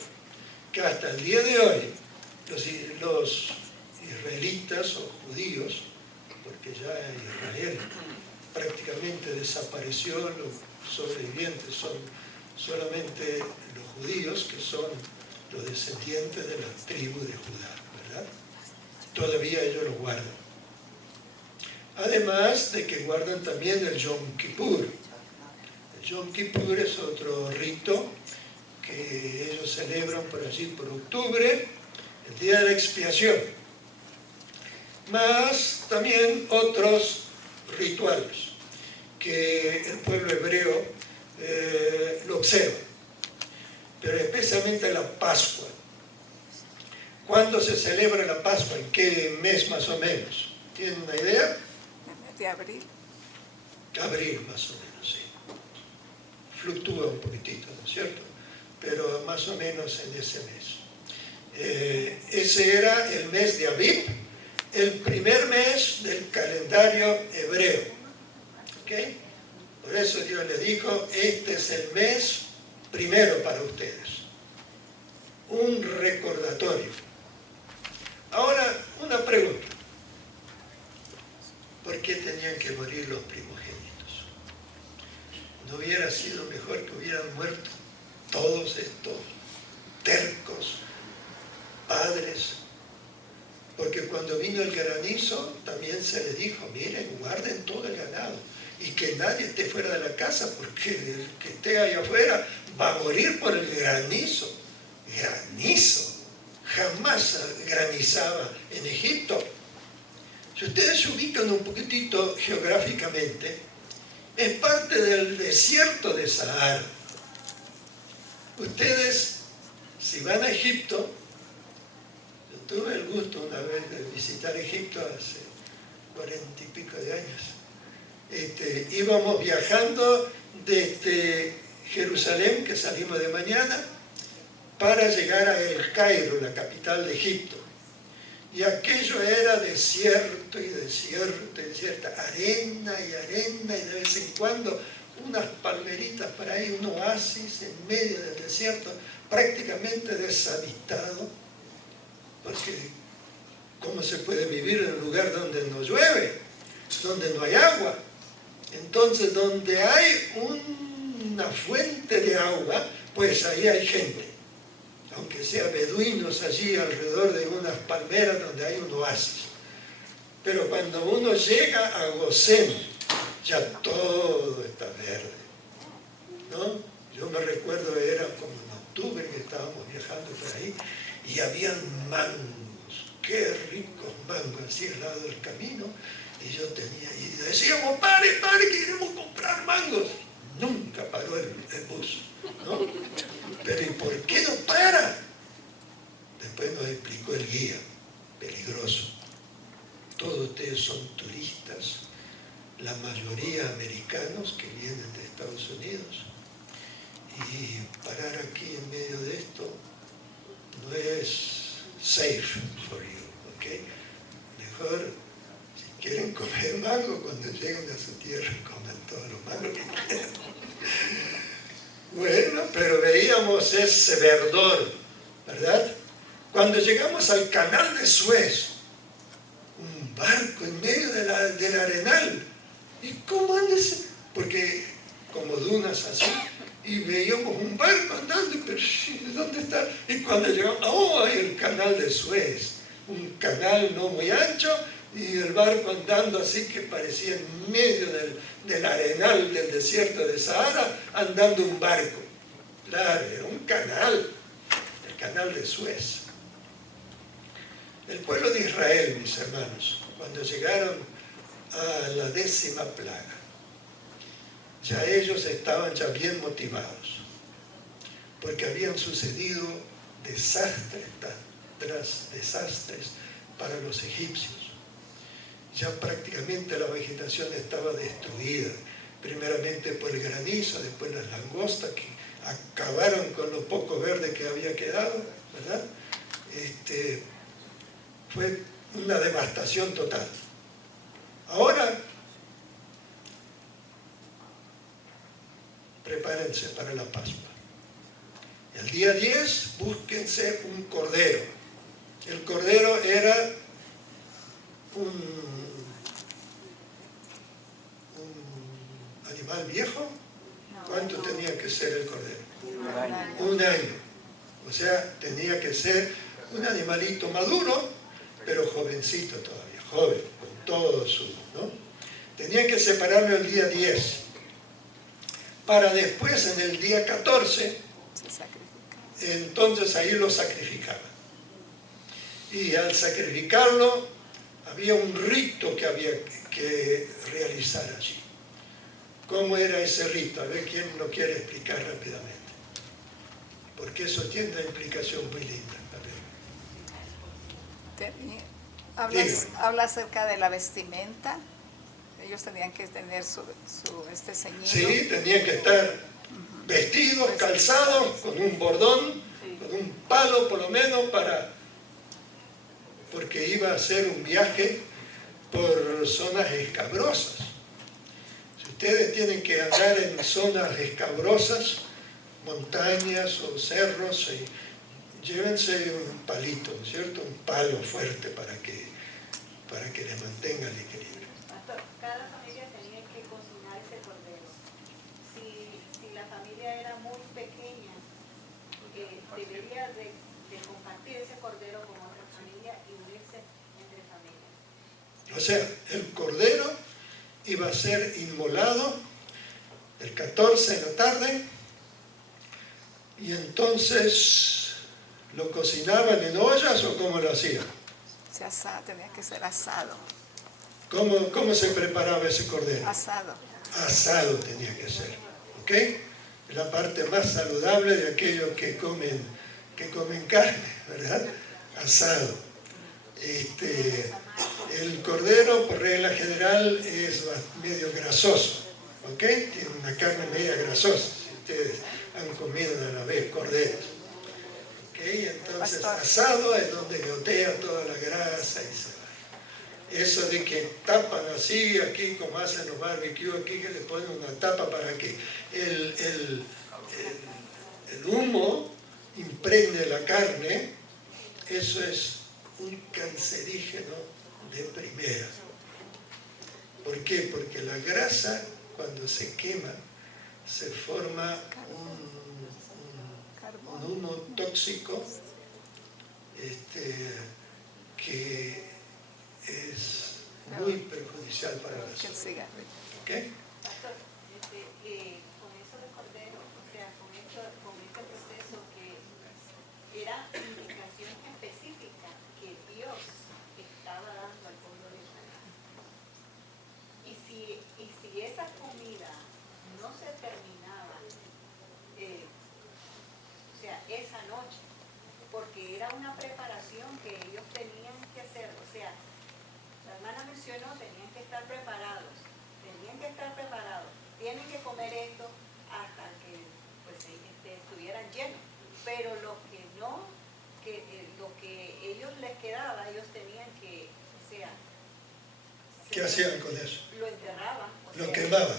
que hasta el día de hoy los israelitas o judíos, porque ya Israel prácticamente desapareció, los sobrevivientes son solamente los judíos, que son los descendientes de la tribu de Judá, ¿verdad? Todavía ellos lo guardan. Además de que guardan también el Yom Kippur. El Yom Kippur es otro rito que ellos celebran por allí por octubre, el día de la expiación. Más también otros rituales que el pueblo hebreo lo observa, pero especialmente la Pascua. ¿Cuándo se celebra la Pascua? ¿En qué mes más o menos? ¿Tienen una idea? De abril. Abril más o menos, sí. Fluctúa un poquitito, ¿no es cierto? Pero más o menos en ese mes. Ese era el mes de Abib, el primer mes del calendario hebreo. ¿Okay? Por eso Dios le dijo, este es el mes primero para ustedes. Un recordatorio. Ahora, una pregunta. ¿Por qué tenían que morir los primogénitos? ¿No hubiera sido mejor que hubieran muerto todos estos tercos padres? Porque cuando vino el granizo, también se les dijo, miren, guarden todo el ganado y que nadie esté fuera de la casa, porque el que esté allá afuera va a morir por el granizo. Granizo. Jamás granizaba en Egipto. Si ustedes se ubican un poquitito geográficamente, es parte del desierto de Sahara. Ustedes, si van a Egipto, yo tuve el gusto una vez de visitar Egipto hace 40 y pico de años. Íbamos viajando desde Jerusalén, que salimos de mañana, para llegar a El Cairo, la capital de Egipto. Y aquello era desierto y desierto y desierto, arena y arena, y de vez en cuando unas palmeritas por ahí, un oasis en medio del desierto, prácticamente deshabitado, porque ¿cómo se puede vivir en un lugar donde no llueve, donde no hay agua? Entonces, donde hay una fuente de agua, pues ahí hay gente. Aunque sea beduinos allí alrededor de unas palmeras donde hay un oasis. Pero cuando uno llega a Gosén, ya todo está verde, ¿no? Yo me recuerdo, era como en octubre que estábamos viajando por ahí, y habían mangos, qué ricos mangos, así al lado del camino, y yo y decíamos, pare, queremos comprar mangos. Nunca paró el bus, ¿no? Pero ¿y por qué no para? Después nos explicó el guía, peligroso. Todos ustedes son turistas, la mayoría americanos que vienen de Estados Unidos, y parar aquí en medio de esto no es safe for you, ¿ok? Mejor, si quieren comer mango, cuando lleguen a su tierra, coman todos los mangos que quieran. Bueno, pero veíamos ese verdor, ¿verdad? Cuando llegamos al canal de Suez, un barco en medio del arenal. ¿Y cómo anda ese? Porque como dunas así, y veíamos un barco andando, pero ¿dónde está? Y cuando llegamos, hay el canal de Suez, un canal no muy ancho, y el barco andando así que parecía en medio del arenal del desierto de Sahara, andando un barco. Claro, era un canal, el canal de Suez. El pueblo de Israel, mis hermanos, cuando llegaron a la 10ª plaga, ya ellos estaban ya bien motivados, porque habían sucedido desastres tras desastres para los egipcios. Ya prácticamente la vegetación estaba destruida, primeramente por el granizo, después las langostas que acabaron con lo poco verde que había quedado, ¿verdad? Fue una devastación total. Ahora, prepárense para la Pascua. El día 10, búsquense un cordero. El cordero era un animal viejo. ¿Cuánto tenía que ser el cordero? Un año. O sea, tenía que ser un animalito maduro, pero jovencito todavía, joven, con todo su, ¿no? Tenía que separarlo el día 10, para después en el día 14, entonces ahí lo sacrificaban. Y al sacrificarlo, había un rito que había que realizar allí. ¿Cómo era ese rito? A ver quién lo quiere explicar rápidamente. Porque eso tiene una implicación muy linda. Habla acerca de la vestimenta. Ellos tenían que tener su ceñido. Sí, tenían que estar vestidos, calzados, con un bordón, con un palo por lo menos, porque iba a ser un viaje por zonas escabrosas. Si ustedes tienen que andar en zonas escabrosas, montañas o cerros, llévense un palito, ¿no es cierto? Un palo fuerte para que les mantenga el equilibrio. Pastor, cada familia tenía que cocinar ese cordero. Si la familia era muy pequeña, debería de compartir ese cordero con otra familia y unirse entre familias. O sea, el cordero iba a ser inmolado el 14 en la tarde y entonces lo cocinaban en ollas o cómo lo hacían. Tenía que ser asado. ¿Cómo se preparaba ese cordero? Asado. Asado tenía que ser, ¿ok? La parte más saludable de aquellos que comen carne, ¿verdad? Asado. El cordero, por regla general, es medio grasoso, ¿ok? Tiene una carne media grasosa, si ustedes han comido a la vez corderos. ¿Ok? Entonces, asado es donde gotea toda la grasa y se va. Eso de que tapan así, aquí como hacen los barbecues, aquí que le ponen una tapa para que el humo impregne la carne, eso es un cancerígeno de primera. ¿Por qué? Porque la grasa, cuando se quema, se forma un humo tóxico que es muy perjudicial para la salud. ¿Okay? Pastor, con eso del cordero, o sea, con este proceso que era indicación específica que Dios estaba dando al pueblo de Israel. Y si esa comida no se terminaba, o sea, esa noche, porque era una preparación que ellos tenían que hacer, o sea, la hermana mencionó, tenían que estar preparados, tienen que comer esto hasta que pues, estuvieran llenos, pero lo que ellos les quedaba, ellos tenían que, o sea, ¿qué hacían con eso? Lo enterraban. Lo quemaban,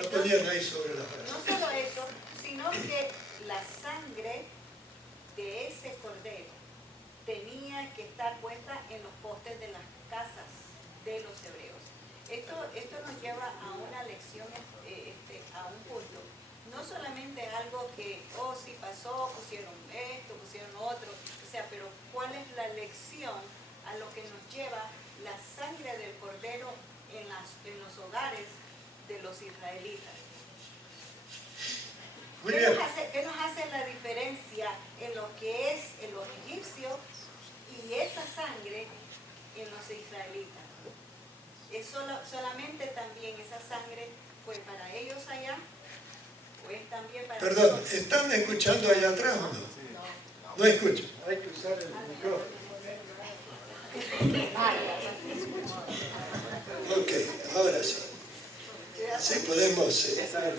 lo ponían ahí sobre la brasa. No solo eso, sino que la sangre de ese cordero tenía que estar puesta en los postes de las casas de los hebreos. Esto nos lleva a una lección, a un punto. No solamente algo que, sí pasó, pusieron esto, pusieron otro, o sea, pero ¿cuál es la lección a lo que nos lleva la sangre del cordero en los hogares de los israelitas? ¿Qué nos hace la diferencia en lo que es en los egipcios y esa sangre en los israelitas? ¿Es solamente también esa sangre fue para ellos allá? ¿O es también para Perdón, nosotros? ¿están escuchando allá atrás o no? No escuchan. Hay que usar el micrófono. Ok, ahora sí. Sí podemos estar.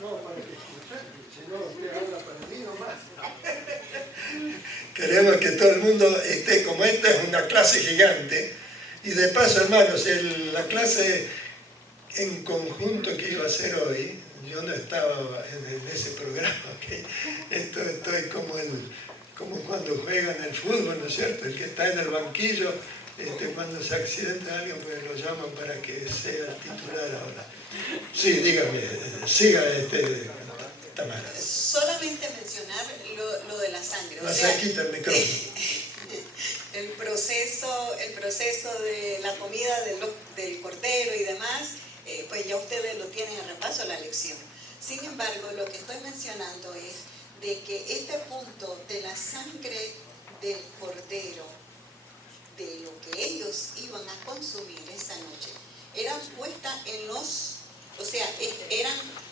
No, para que si no usted habla para mí nomás. Queremos que todo el mundo esté como esta, es una clase gigante. Y de paso, hermanos, la clase en conjunto que iba a hacer hoy, yo no estaba en ese programa, ¿okay? Estoy como cuando juegan el fútbol, ¿no es cierto? El que está en el banquillo, cuando se accidenta alguien, pues lo llaman para que sea el titular ahora. Sí, dígame, siga Tamara. Solamente mencionar lo de la sangre. O sea, quita el micrófono. el proceso de la comida del cordero y demás, pues ya ustedes lo tienen en repaso la lección. Sin embargo, lo que estoy mencionando es de que este punto de la sangre del cordero, de lo que ellos iban a consumir esa noche, eran puestas en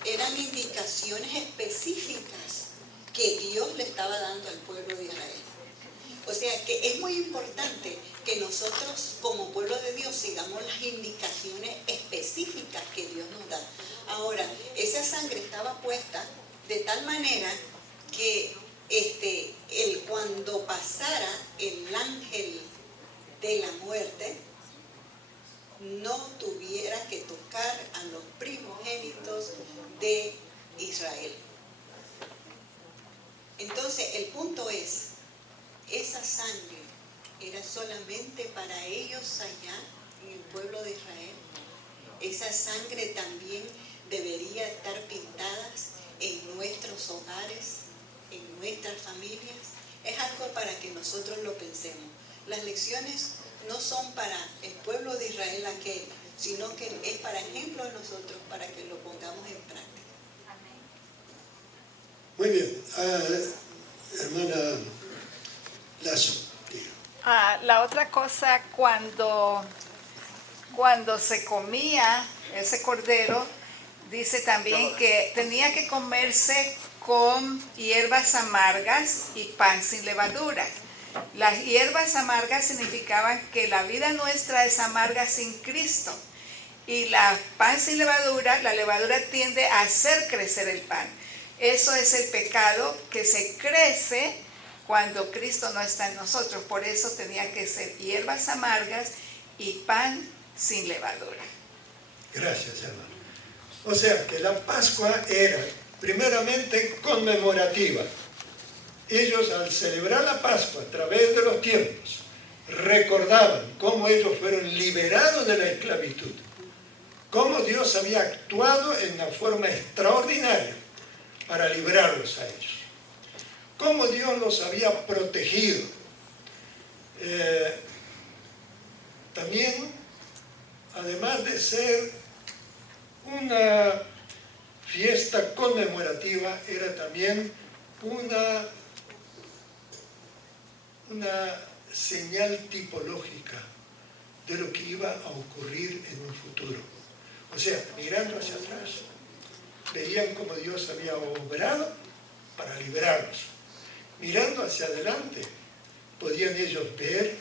eran indicaciones específicas que Dios le estaba dando al pueblo de Israel. O sea que es muy importante que nosotros como pueblo de Dios sigamos las indicaciones específicas que Dios nos da. Ahora, esa sangre estaba puesta de tal manera que cuando pasara el ángel de la muerte, no tuviera que tocar a los primogénitos de Israel. Entonces, el punto es, esa sangre era solamente para ellos allá en el pueblo de Israel. Esa sangre también debería estar pintada en nuestros hogares, en nuestras familias. Es algo para que nosotros lo pensemos. Las lecciones no son para el pueblo de Israel aquel, sino que es para ejemplo de nosotros, para que lo pongamos en práctica. Muy bien. Hermana Lazo. La otra cosa, cuando se comía ese cordero, dice también que tenía que comerse con hierbas amargas y pan sin levadura. Las hierbas amargas significaban que la vida nuestra es amarga sin Cristo. Y la pan sin levadura, la levadura tiende a hacer crecer el pan. Eso es el pecado que se crece cuando Cristo no está en nosotros. Por eso tenía que ser hierbas amargas y pan sin levadura. Gracias, hermano. O sea, que la Pascua era primeramente conmemorativa. Ellos, al celebrar la Pascua a través de los tiempos, recordaban cómo ellos fueron liberados de la esclavitud, cómo Dios había actuado en una forma extraordinaria para librarlos a ellos, cómo Dios los había protegido. También, además de ser una fiesta conmemorativa, era también una señal tipológica de lo que iba a ocurrir en un futuro. O sea, mirando hacia atrás, veían cómo Dios había obrado para liberarlos. Mirando hacia adelante, podían ellos ver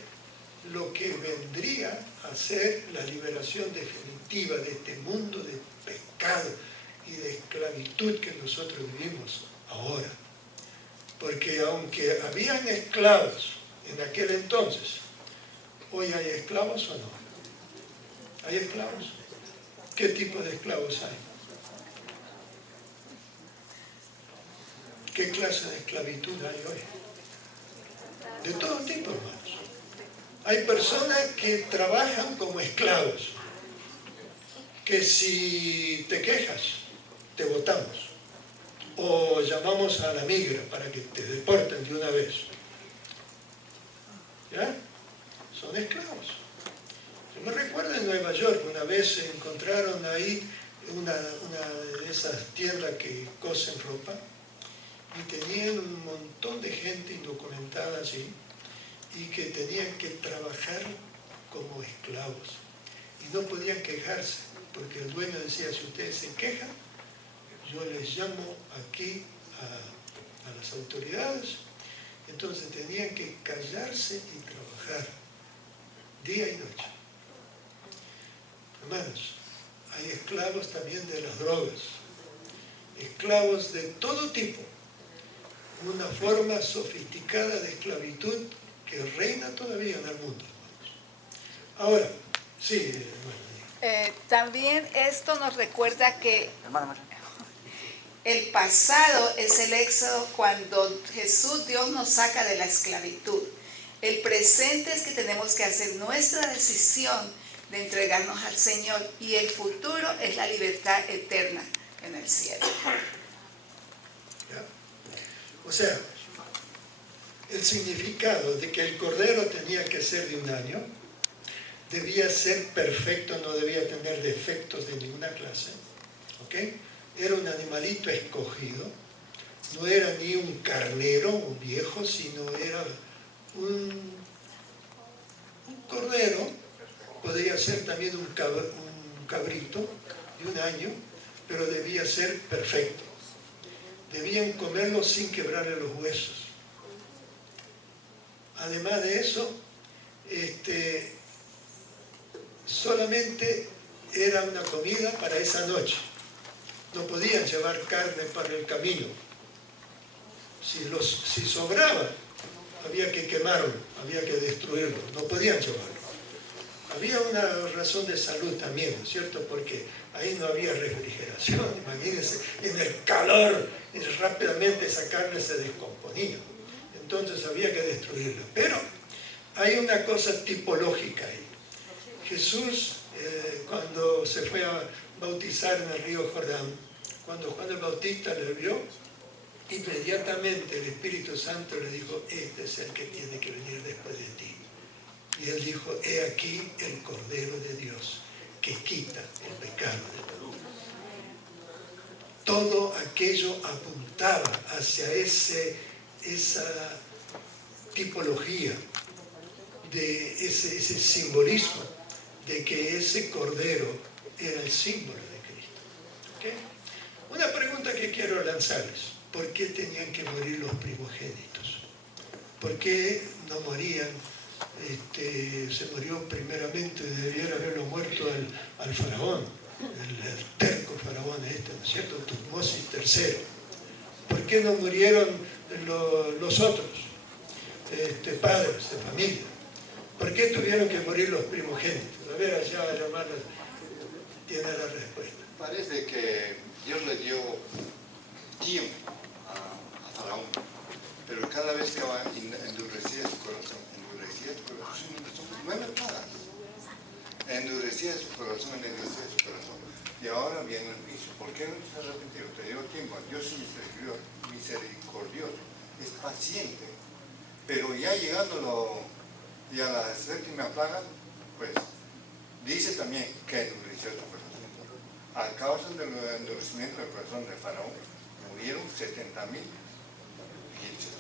lo que vendría a ser la liberación definitiva de este mundo de pecado y de esclavitud que nosotros vivimos ahora. Porque aunque habían esclavos en aquel entonces, ¿hoy hay esclavos o no? ¿Hay esclavos? ¿Qué tipo de esclavos hay? ¿Qué clase de esclavitud hay hoy? De todo tipo, hermanos. Hay personas que trabajan como esclavos, que si te quejas, te botamos. O llamamos a la migra para que te deporten de una vez. ¿Ya? Son esclavos. Yo me recuerdo en Nueva York, una vez se encontraron ahí una de esas tiendas que cosen ropa y tenían un montón de gente indocumentada allí y que tenían que trabajar como esclavos y no podían quejarse porque el dueño decía, si ustedes se quejan, yo les llamo aquí a las autoridades Entonces tenían que callarse y trabajar día y noche. Hermanos, hay esclavos también de las drogas, esclavos de todo tipo, una forma sofisticada de esclavitud que reina todavía en el mundo. Ahora, sí, hermano. También esto nos recuerda que el pasado es el éxodo cuando Jesús, Dios nos saca de la esclavitud. El presente es que tenemos que hacer nuestra decisión de entregarnos al Señor y el futuro es la libertad eterna en el cielo. ¿Ya? O sea, el significado de que el cordero tenía que ser de 1 año, debía ser perfecto, no debía tener defectos de ninguna clase, ¿ok? Era un animalito escogido, no era ni un carnero, un viejo, sino era un cordero, podría ser también un cabrito de 1 año, pero debía ser perfecto. Debían comerlo sin quebrarle los huesos. Además de eso, solamente era una comida para esa noche. No podían llevar carne para el camino. Si sobraba, había que quemarlo, había que destruirlo, no podían llevarlo. Había una razón de salud también, ¿no es cierto? Porque ahí no había refrigeración, imagínense, en el calor, rápidamente esa carne se descomponía. Entonces había que destruirla. Pero hay una cosa tipológica ahí. Jesús, cuando se fue a bautizar en el río Jordán, cuando Juan el Bautista le vio, inmediatamente el Espíritu Santo le dijo, este es el que tiene que venir después de ti. Y él dijo, he aquí el Cordero de Dios que quita el pecado del mundo. Todo aquello apuntaba hacia esa tipología, de ese simbolismo de que ese Cordero era el símbolo de Cristo. ¿Okay? Una pregunta que quiero lanzarles. ¿Por qué tenían que morir los primogénitos? ¿Por qué no morían? Se murió primeramente, debiera haberlo muerto al faraón, el terco faraón ¿no es cierto? Tutmosis III. ¿Por qué no murieron los otros padres de familia? ¿Por qué tuvieron que morir los primogénitos? A ver, allá la hermana tiene la respuesta. Parece que Dios le dio tiempo a Faraón, pero cada vez que endurecía su corazón, nueve plagas. Endurecía su corazón. Y ahora viene el juicio. ¿Por qué no se arrepintió? Te dio tiempo. Dios es misericordioso, es paciente. Pero ya llegando a la 7ª plaga, pues dice también que endureció su corazón. A causa del endurecimiento del corazón de Faraón, murieron 70,000 egipcios.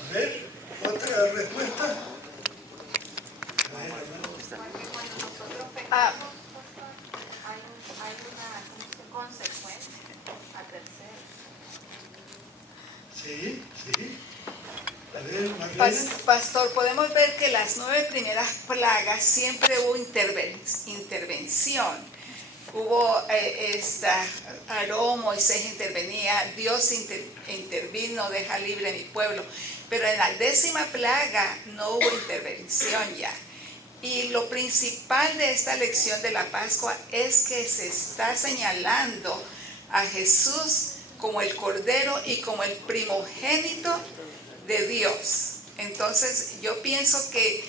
A ver, otra respuesta. Cuando nosotros pecamos, hay una consecuencia a tercero. Sí. A ver, Marlene. Pastor, podemos ver que las 9 primeras plagas siempre hubo intervención. Hubo Aarón, Moisés intervenía, Dios intervino, deja libre a mi pueblo. Pero en la 10ª plaga no hubo intervención ya. Y lo principal de esta lección de la Pascua es que se está señalando a Jesús como el Cordero y como el primogénito de Dios. Entonces yo pienso que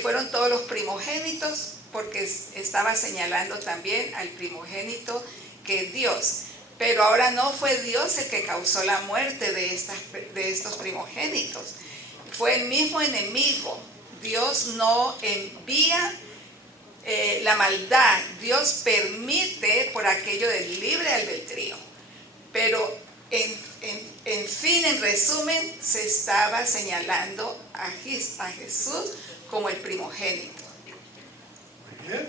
fueron todos los primogénitos porque estaba señalando también al primogénito que es Dios. Pero ahora no fue Dios el que causó la muerte de estos primogénitos. Fue el mismo enemigo. Dios no envía la maldad. Dios permite por aquello del libre albedrío. Pero en resumen, se estaba señalando a Jesús como el primogénito. Muy bien.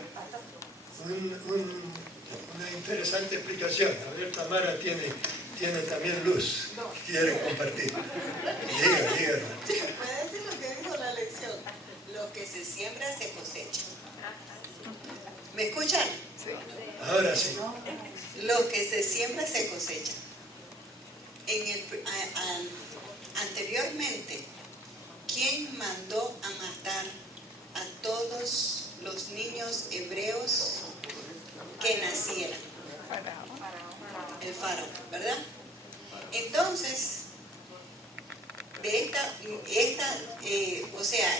Una interesante explicación. A ver, Tamara tiene tiene también luz. Quiere compartir. Diga. ¿Puede decir lo que dijo la lección? Lo que se siembra se cosecha. ¿Me escuchan? Sí. Ahora sí. Lo que se siembra se cosecha. Anteriormente, ¿quién mandó a matar a todos los niños hebreos que nacieran? El faraón, ¿verdad? Entonces,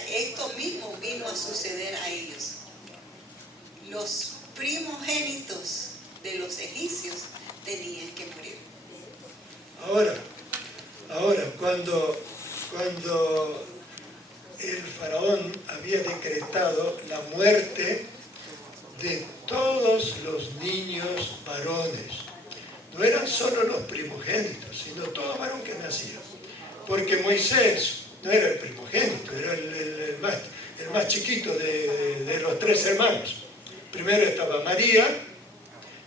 esto mismo vino a suceder a ellos. Los primogénitos de los egipcios tenían que morir. Ahora, cuando el faraón había decretado la muerte de todos los niños varones, no eran solo los primogénitos, sino todo varón que nacía. Porque Moisés no era el primogénito, era el más chiquito de los 3 hermanos. Primero estaba María,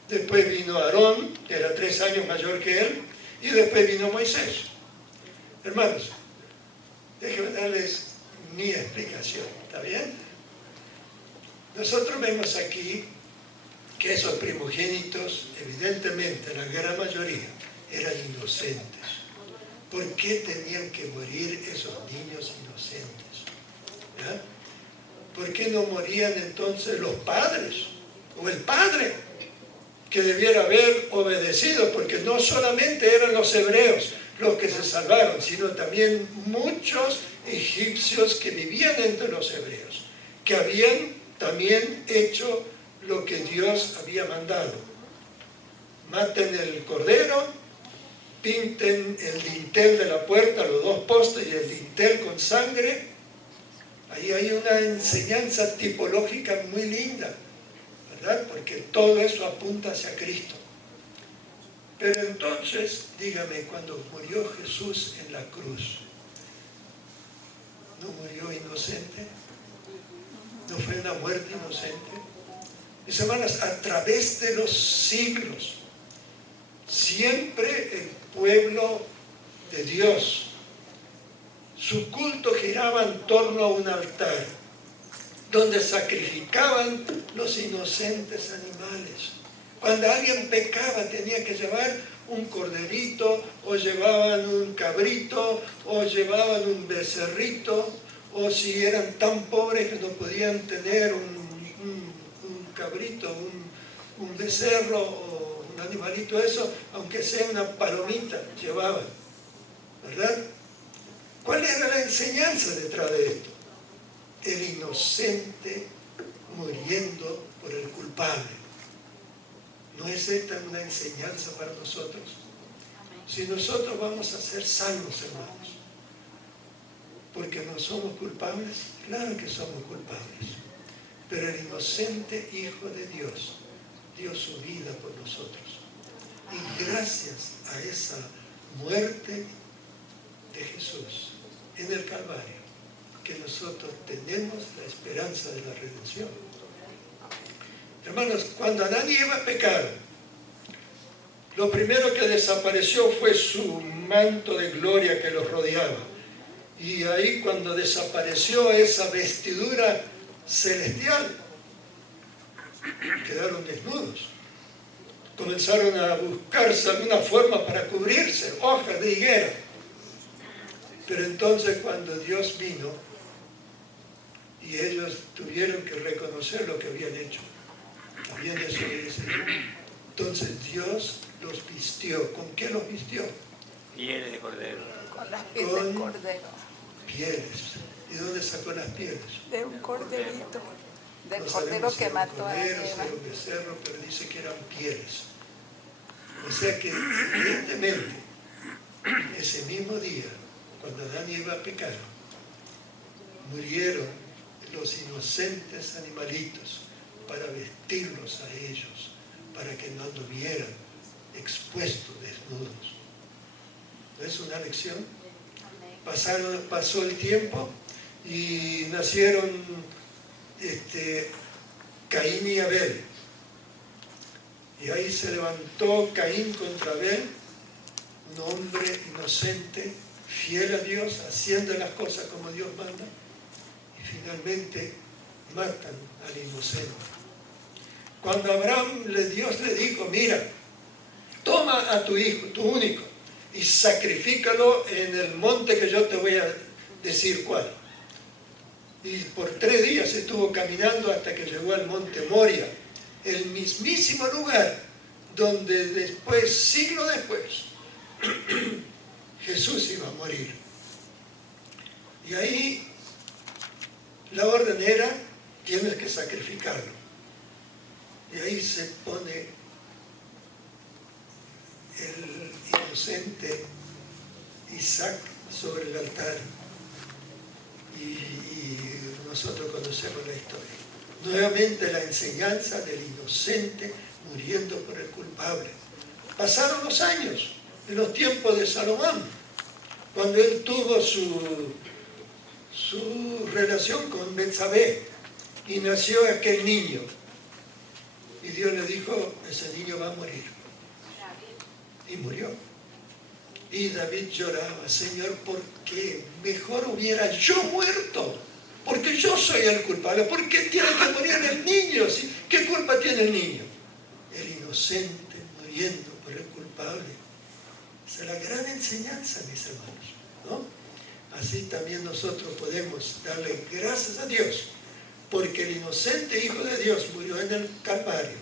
después vino Aarón, que era 3 años mayor que él, y después vino Moisés. Hermanos, déjenme darles mi explicación, ¿está bien? Nosotros vemos aquí que esos primogénitos, evidentemente, la gran mayoría, eran inocentes. ¿Por qué tenían que morir esos niños inocentes? ¿Ya? ¿Por qué no morían entonces los padres? O el padre, que debiera haber obedecido, porque no solamente eran los hebreos los que se salvaron, sino también muchos egipcios que vivían entre los hebreos, que habían también hecho lo que Dios había mandado. Maten el cordero, pinten el dintel de la puerta, los 2 postes y el dintel con sangre. Ahí hay una enseñanza tipológica muy linda, ¿verdad? Porque todo eso apunta hacia Cristo. Pero entonces, dígame, cuando murió Jesús en la cruz, ¿no murió inocente? ¿No fue una muerte inocente? Mis hermanas, a través de los siglos, siempre el pueblo de Dios, su culto giraba en torno a un altar, donde sacrificaban los inocentes animales. Cuando alguien pecaba tenía que llevar un corderito, o llevaban un cabrito, o llevaban un becerrito, o si eran tan pobres que no podían tener un cabrito, un becerro o un animalito eso, aunque sea una palomita, llevaban, ¿verdad? ¿Cuál era la enseñanza detrás de esto? El inocente muriendo por el culpable. ¿No es esta una enseñanza para nosotros? Si nosotros vamos a ser salvos, hermanos, porque no somos culpables, claro que somos culpables, pero el inocente Hijo de Dios dio su vida por nosotros. Y gracias a esa muerte de Jesús en el Calvario, que nosotros tenemos la esperanza de la redención. Hermanos, cuando Adán y Eva pecaron, lo primero que desapareció fue su manto de gloria que los rodeaba. Y ahí cuando desapareció esa vestidura celestial, quedaron desnudos. Comenzaron a buscarse alguna forma para cubrirse, hojas de higuera. Pero entonces cuando Dios vino, y ellos tuvieron que reconocer lo que habían hecho, habían desobedecido, entonces Dios los vistió. ¿Con qué los vistió? Pieles de cordero. Con las pieles del cordero. Pieles. ¿Y dónde sacó las pieles? De un corderito. Del No cordero que mató a Eva. Eva. Un becerro, pero dice que eran pieles. O sea que evidentemente ese mismo día, cuando Adán y Eva pecaron, murieron los inocentes animalitos para vestirlos a ellos, para que no anduvieran expuestos, desnudos. ¿No es una lección? Pasó el tiempo y nacieron Caín y Abel. Y ahí se levantó Caín contra Abel un hombre inocente, fiel a Dios, haciendo las cosas como Dios manda, y finalmente matan al inocente. Cuando Dios le dijo, mira, toma a tu hijo, tu único, y sacrifícalo en el monte que yo te voy a decir cuál. Y por 3 días estuvo caminando hasta que llegó al monte Moria, el mismísimo lugar donde después, siglos después, Jesús iba a morir. Y ahí la orden era, tienes que sacrificarlo. Y ahí se pone el inocente Isaac sobre el altar. Y nosotros conocemos la historia. Nuevamente la enseñanza del inocente muriendo por el culpable. Pasaron los años, en los tiempos de Salomón, cuando él tuvo su relación con Betsabé y nació aquel niño. Y Dios le dijo, ese niño va a morir. Y murió. Y David lloraba, Señor, ¿por qué? Mejor hubiera yo muerto, porque yo soy el culpable. ¿Por qué tiene que morir el niño? ¿Qué culpa tiene el niño? El inocente muriendo por el culpable. Esa es la gran enseñanza, mis hermanos, ¿no? Así también nosotros podemos darle gracias a Dios, porque el inocente Hijo de Dios murió en el Calvario,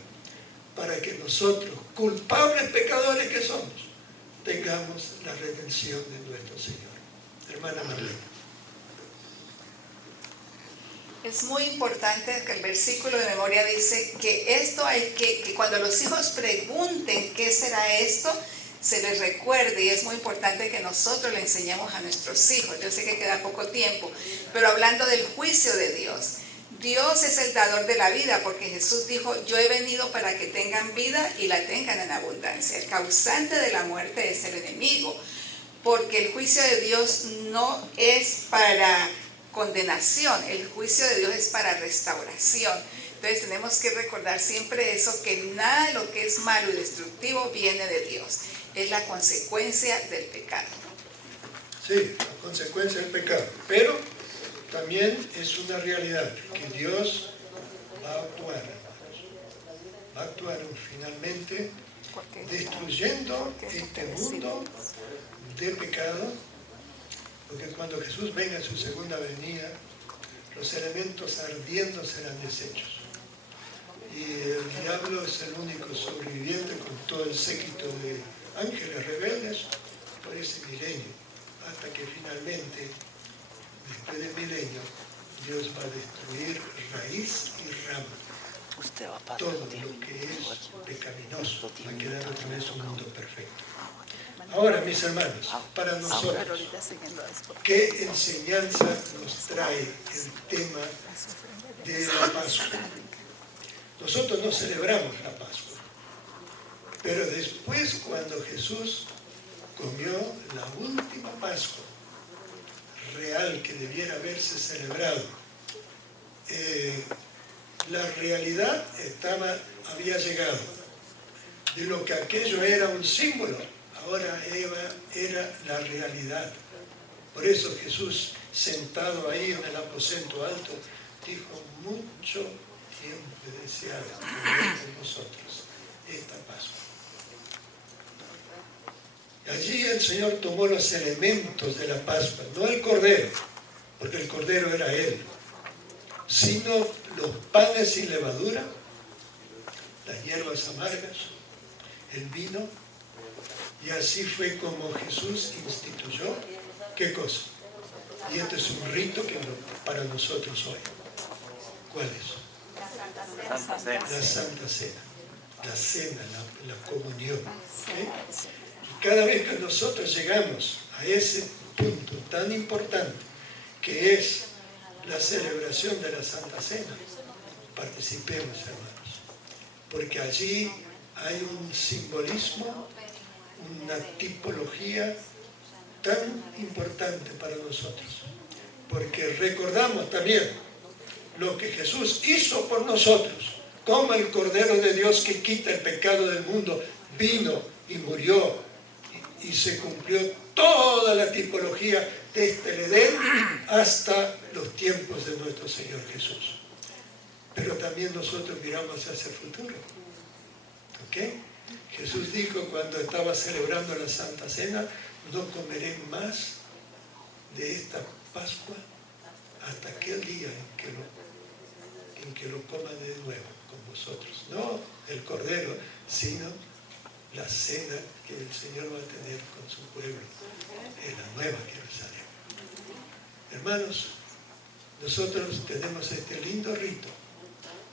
para que nosotros, culpables pecadores que somos, tengamos la redención de nuestro Señor. Hermana Marlene. Es muy importante que el versículo de memoria dice que esto hay que cuando los hijos pregunten qué será esto, se les recuerde, y es muy importante que nosotros le enseñemos a nuestros hijos. Yo sé que queda poco tiempo, pero hablando del juicio de Dios, Dios es el dador de la vida, porque Jesús dijo, yo he venido para que tengan vida y la tengan en abundancia. El causante de la muerte es el enemigo, porque el juicio de Dios no es para condenación, el juicio de Dios es para restauración. Entonces tenemos que recordar siempre eso, que nada de lo que es malo y destructivo viene de Dios, es la consecuencia del pecado. Sí, la consecuencia del pecado, pero también es una realidad que Dios va a actuar, va a actuar finalmente destruyendo este mundo de pecado, porque cuando Jesús venga en su segunda venida, los elementos ardiendo serán deshechos. Y el diablo es el único sobreviviente con todo el séquito de ángeles rebeldes por ese milenio, hasta que finalmente, después del milenio, Dios va a destruir raíz y rama. Todo lo que es pecaminoso va a quedar otra vez un mundo perfecto. Ahora, mis hermanos, para nosotros, ¿qué enseñanza nos trae el tema de la Pascua? Nosotros no celebramos la Pascua, pero después, cuando Jesús comió la última Pascua real que debiera haberse celebrado, la realidad había llegado. De lo que aquello era un símbolo, ahora era la realidad. Por eso Jesús, sentado ahí en el aposento alto, dijo, mucho tiempo he deseado comer con vosotros esta Pascua. Allí el Señor tomó los elementos de la Pascua, no el cordero, porque el cordero era Él, sino los panes sin levadura, las hierbas amargas, el vino, y así fue como Jesús instituyó, ¿qué cosa? Y este es un rito que para nosotros hoy. ¿Cuál es? La Santa Cena, la cena, la comunión. Y cada vez que nosotros llegamos a ese punto tan importante, que es la celebración de la Santa Cena, participemos, hermanos, porque allí hay un simbolismo, una tipología tan importante para nosotros, porque recordamos también lo que Jesús hizo por nosotros, como el Cordero de Dios que quita el pecado del mundo, vino y murió y se cumplió toda la tipología desde el Edén hasta los tiempos de nuestro Señor Jesús. Pero también nosotros miramos hacia el futuro. ¿Ok? Jesús dijo cuando estaba celebrando la Santa Cena, no comeré más de esta Pascua hasta aquel día en que lo coma de nuevo con vosotros. No el Cordero, sino la cena que el Señor va a tener con su pueblo en la Nueva Jerusalén. Hermanos, nosotros tenemos este lindo rito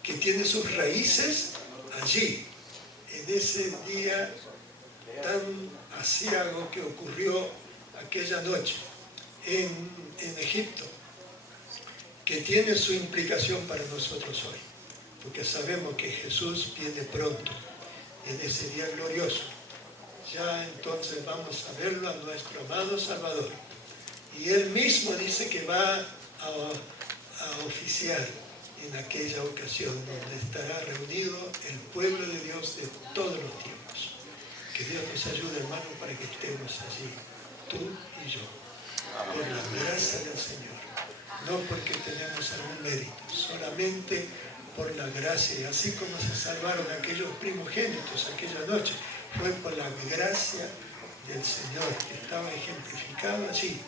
que tiene sus raíces allí, en ese día tan aciago que ocurrió aquella noche en Egipto, que tiene su implicación para nosotros hoy, porque sabemos que Jesús viene pronto, en ese día glorioso. Ya entonces vamos a verlo a nuestro amado Salvador. Y Él mismo dice que va a oficiar en aquella ocasión donde estará reunido el pueblo de Dios de todos los tiempos. Que Dios nos ayude, hermano, para que estemos allí, tú y yo, por la gracia del Señor. No porque tenemos algún mérito, solamente por la gracia. Y así como se salvaron aquellos primogénitos aquella noche, fue por la gracia del Señor que estaba ejemplificado allí,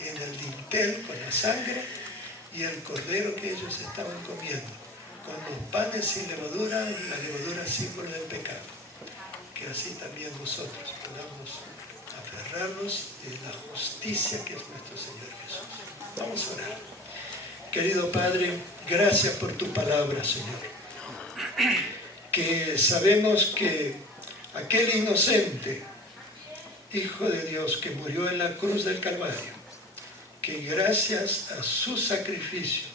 en el dintel con la sangre y el cordero que ellos estaban comiendo, con los panes sin levadura y la levadura símbolo del pecado. Que así también nosotros podamos aferrarnos de la justicia que es nuestro Señor Jesús. Vamos a orar. Querido Padre, gracias por tu palabra, Señor. Que sabemos que aquel inocente Hijo de Dios que murió en la cruz del Calvario, que gracias a su sacrificio,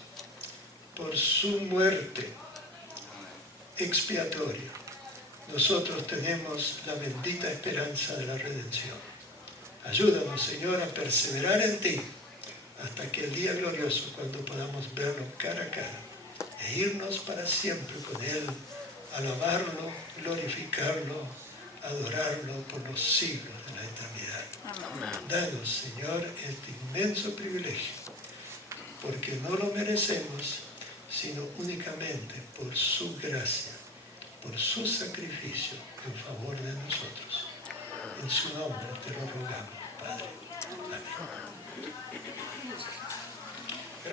por su muerte expiatoria, nosotros tenemos la bendita esperanza de la redención. Ayúdanos, Señor, a perseverar en ti hasta aquel día glorioso cuando podamos verlo cara a cara e irnos para siempre con Él, alabarlo, glorificarlo, adorarlo por los siglos de la eternidad. Amén. Danos, Señor, este inmenso privilegio, porque no lo merecemos, sino únicamente por su gracia, por su sacrificio en favor de nosotros. En su nombre te lo rogamos, Padre.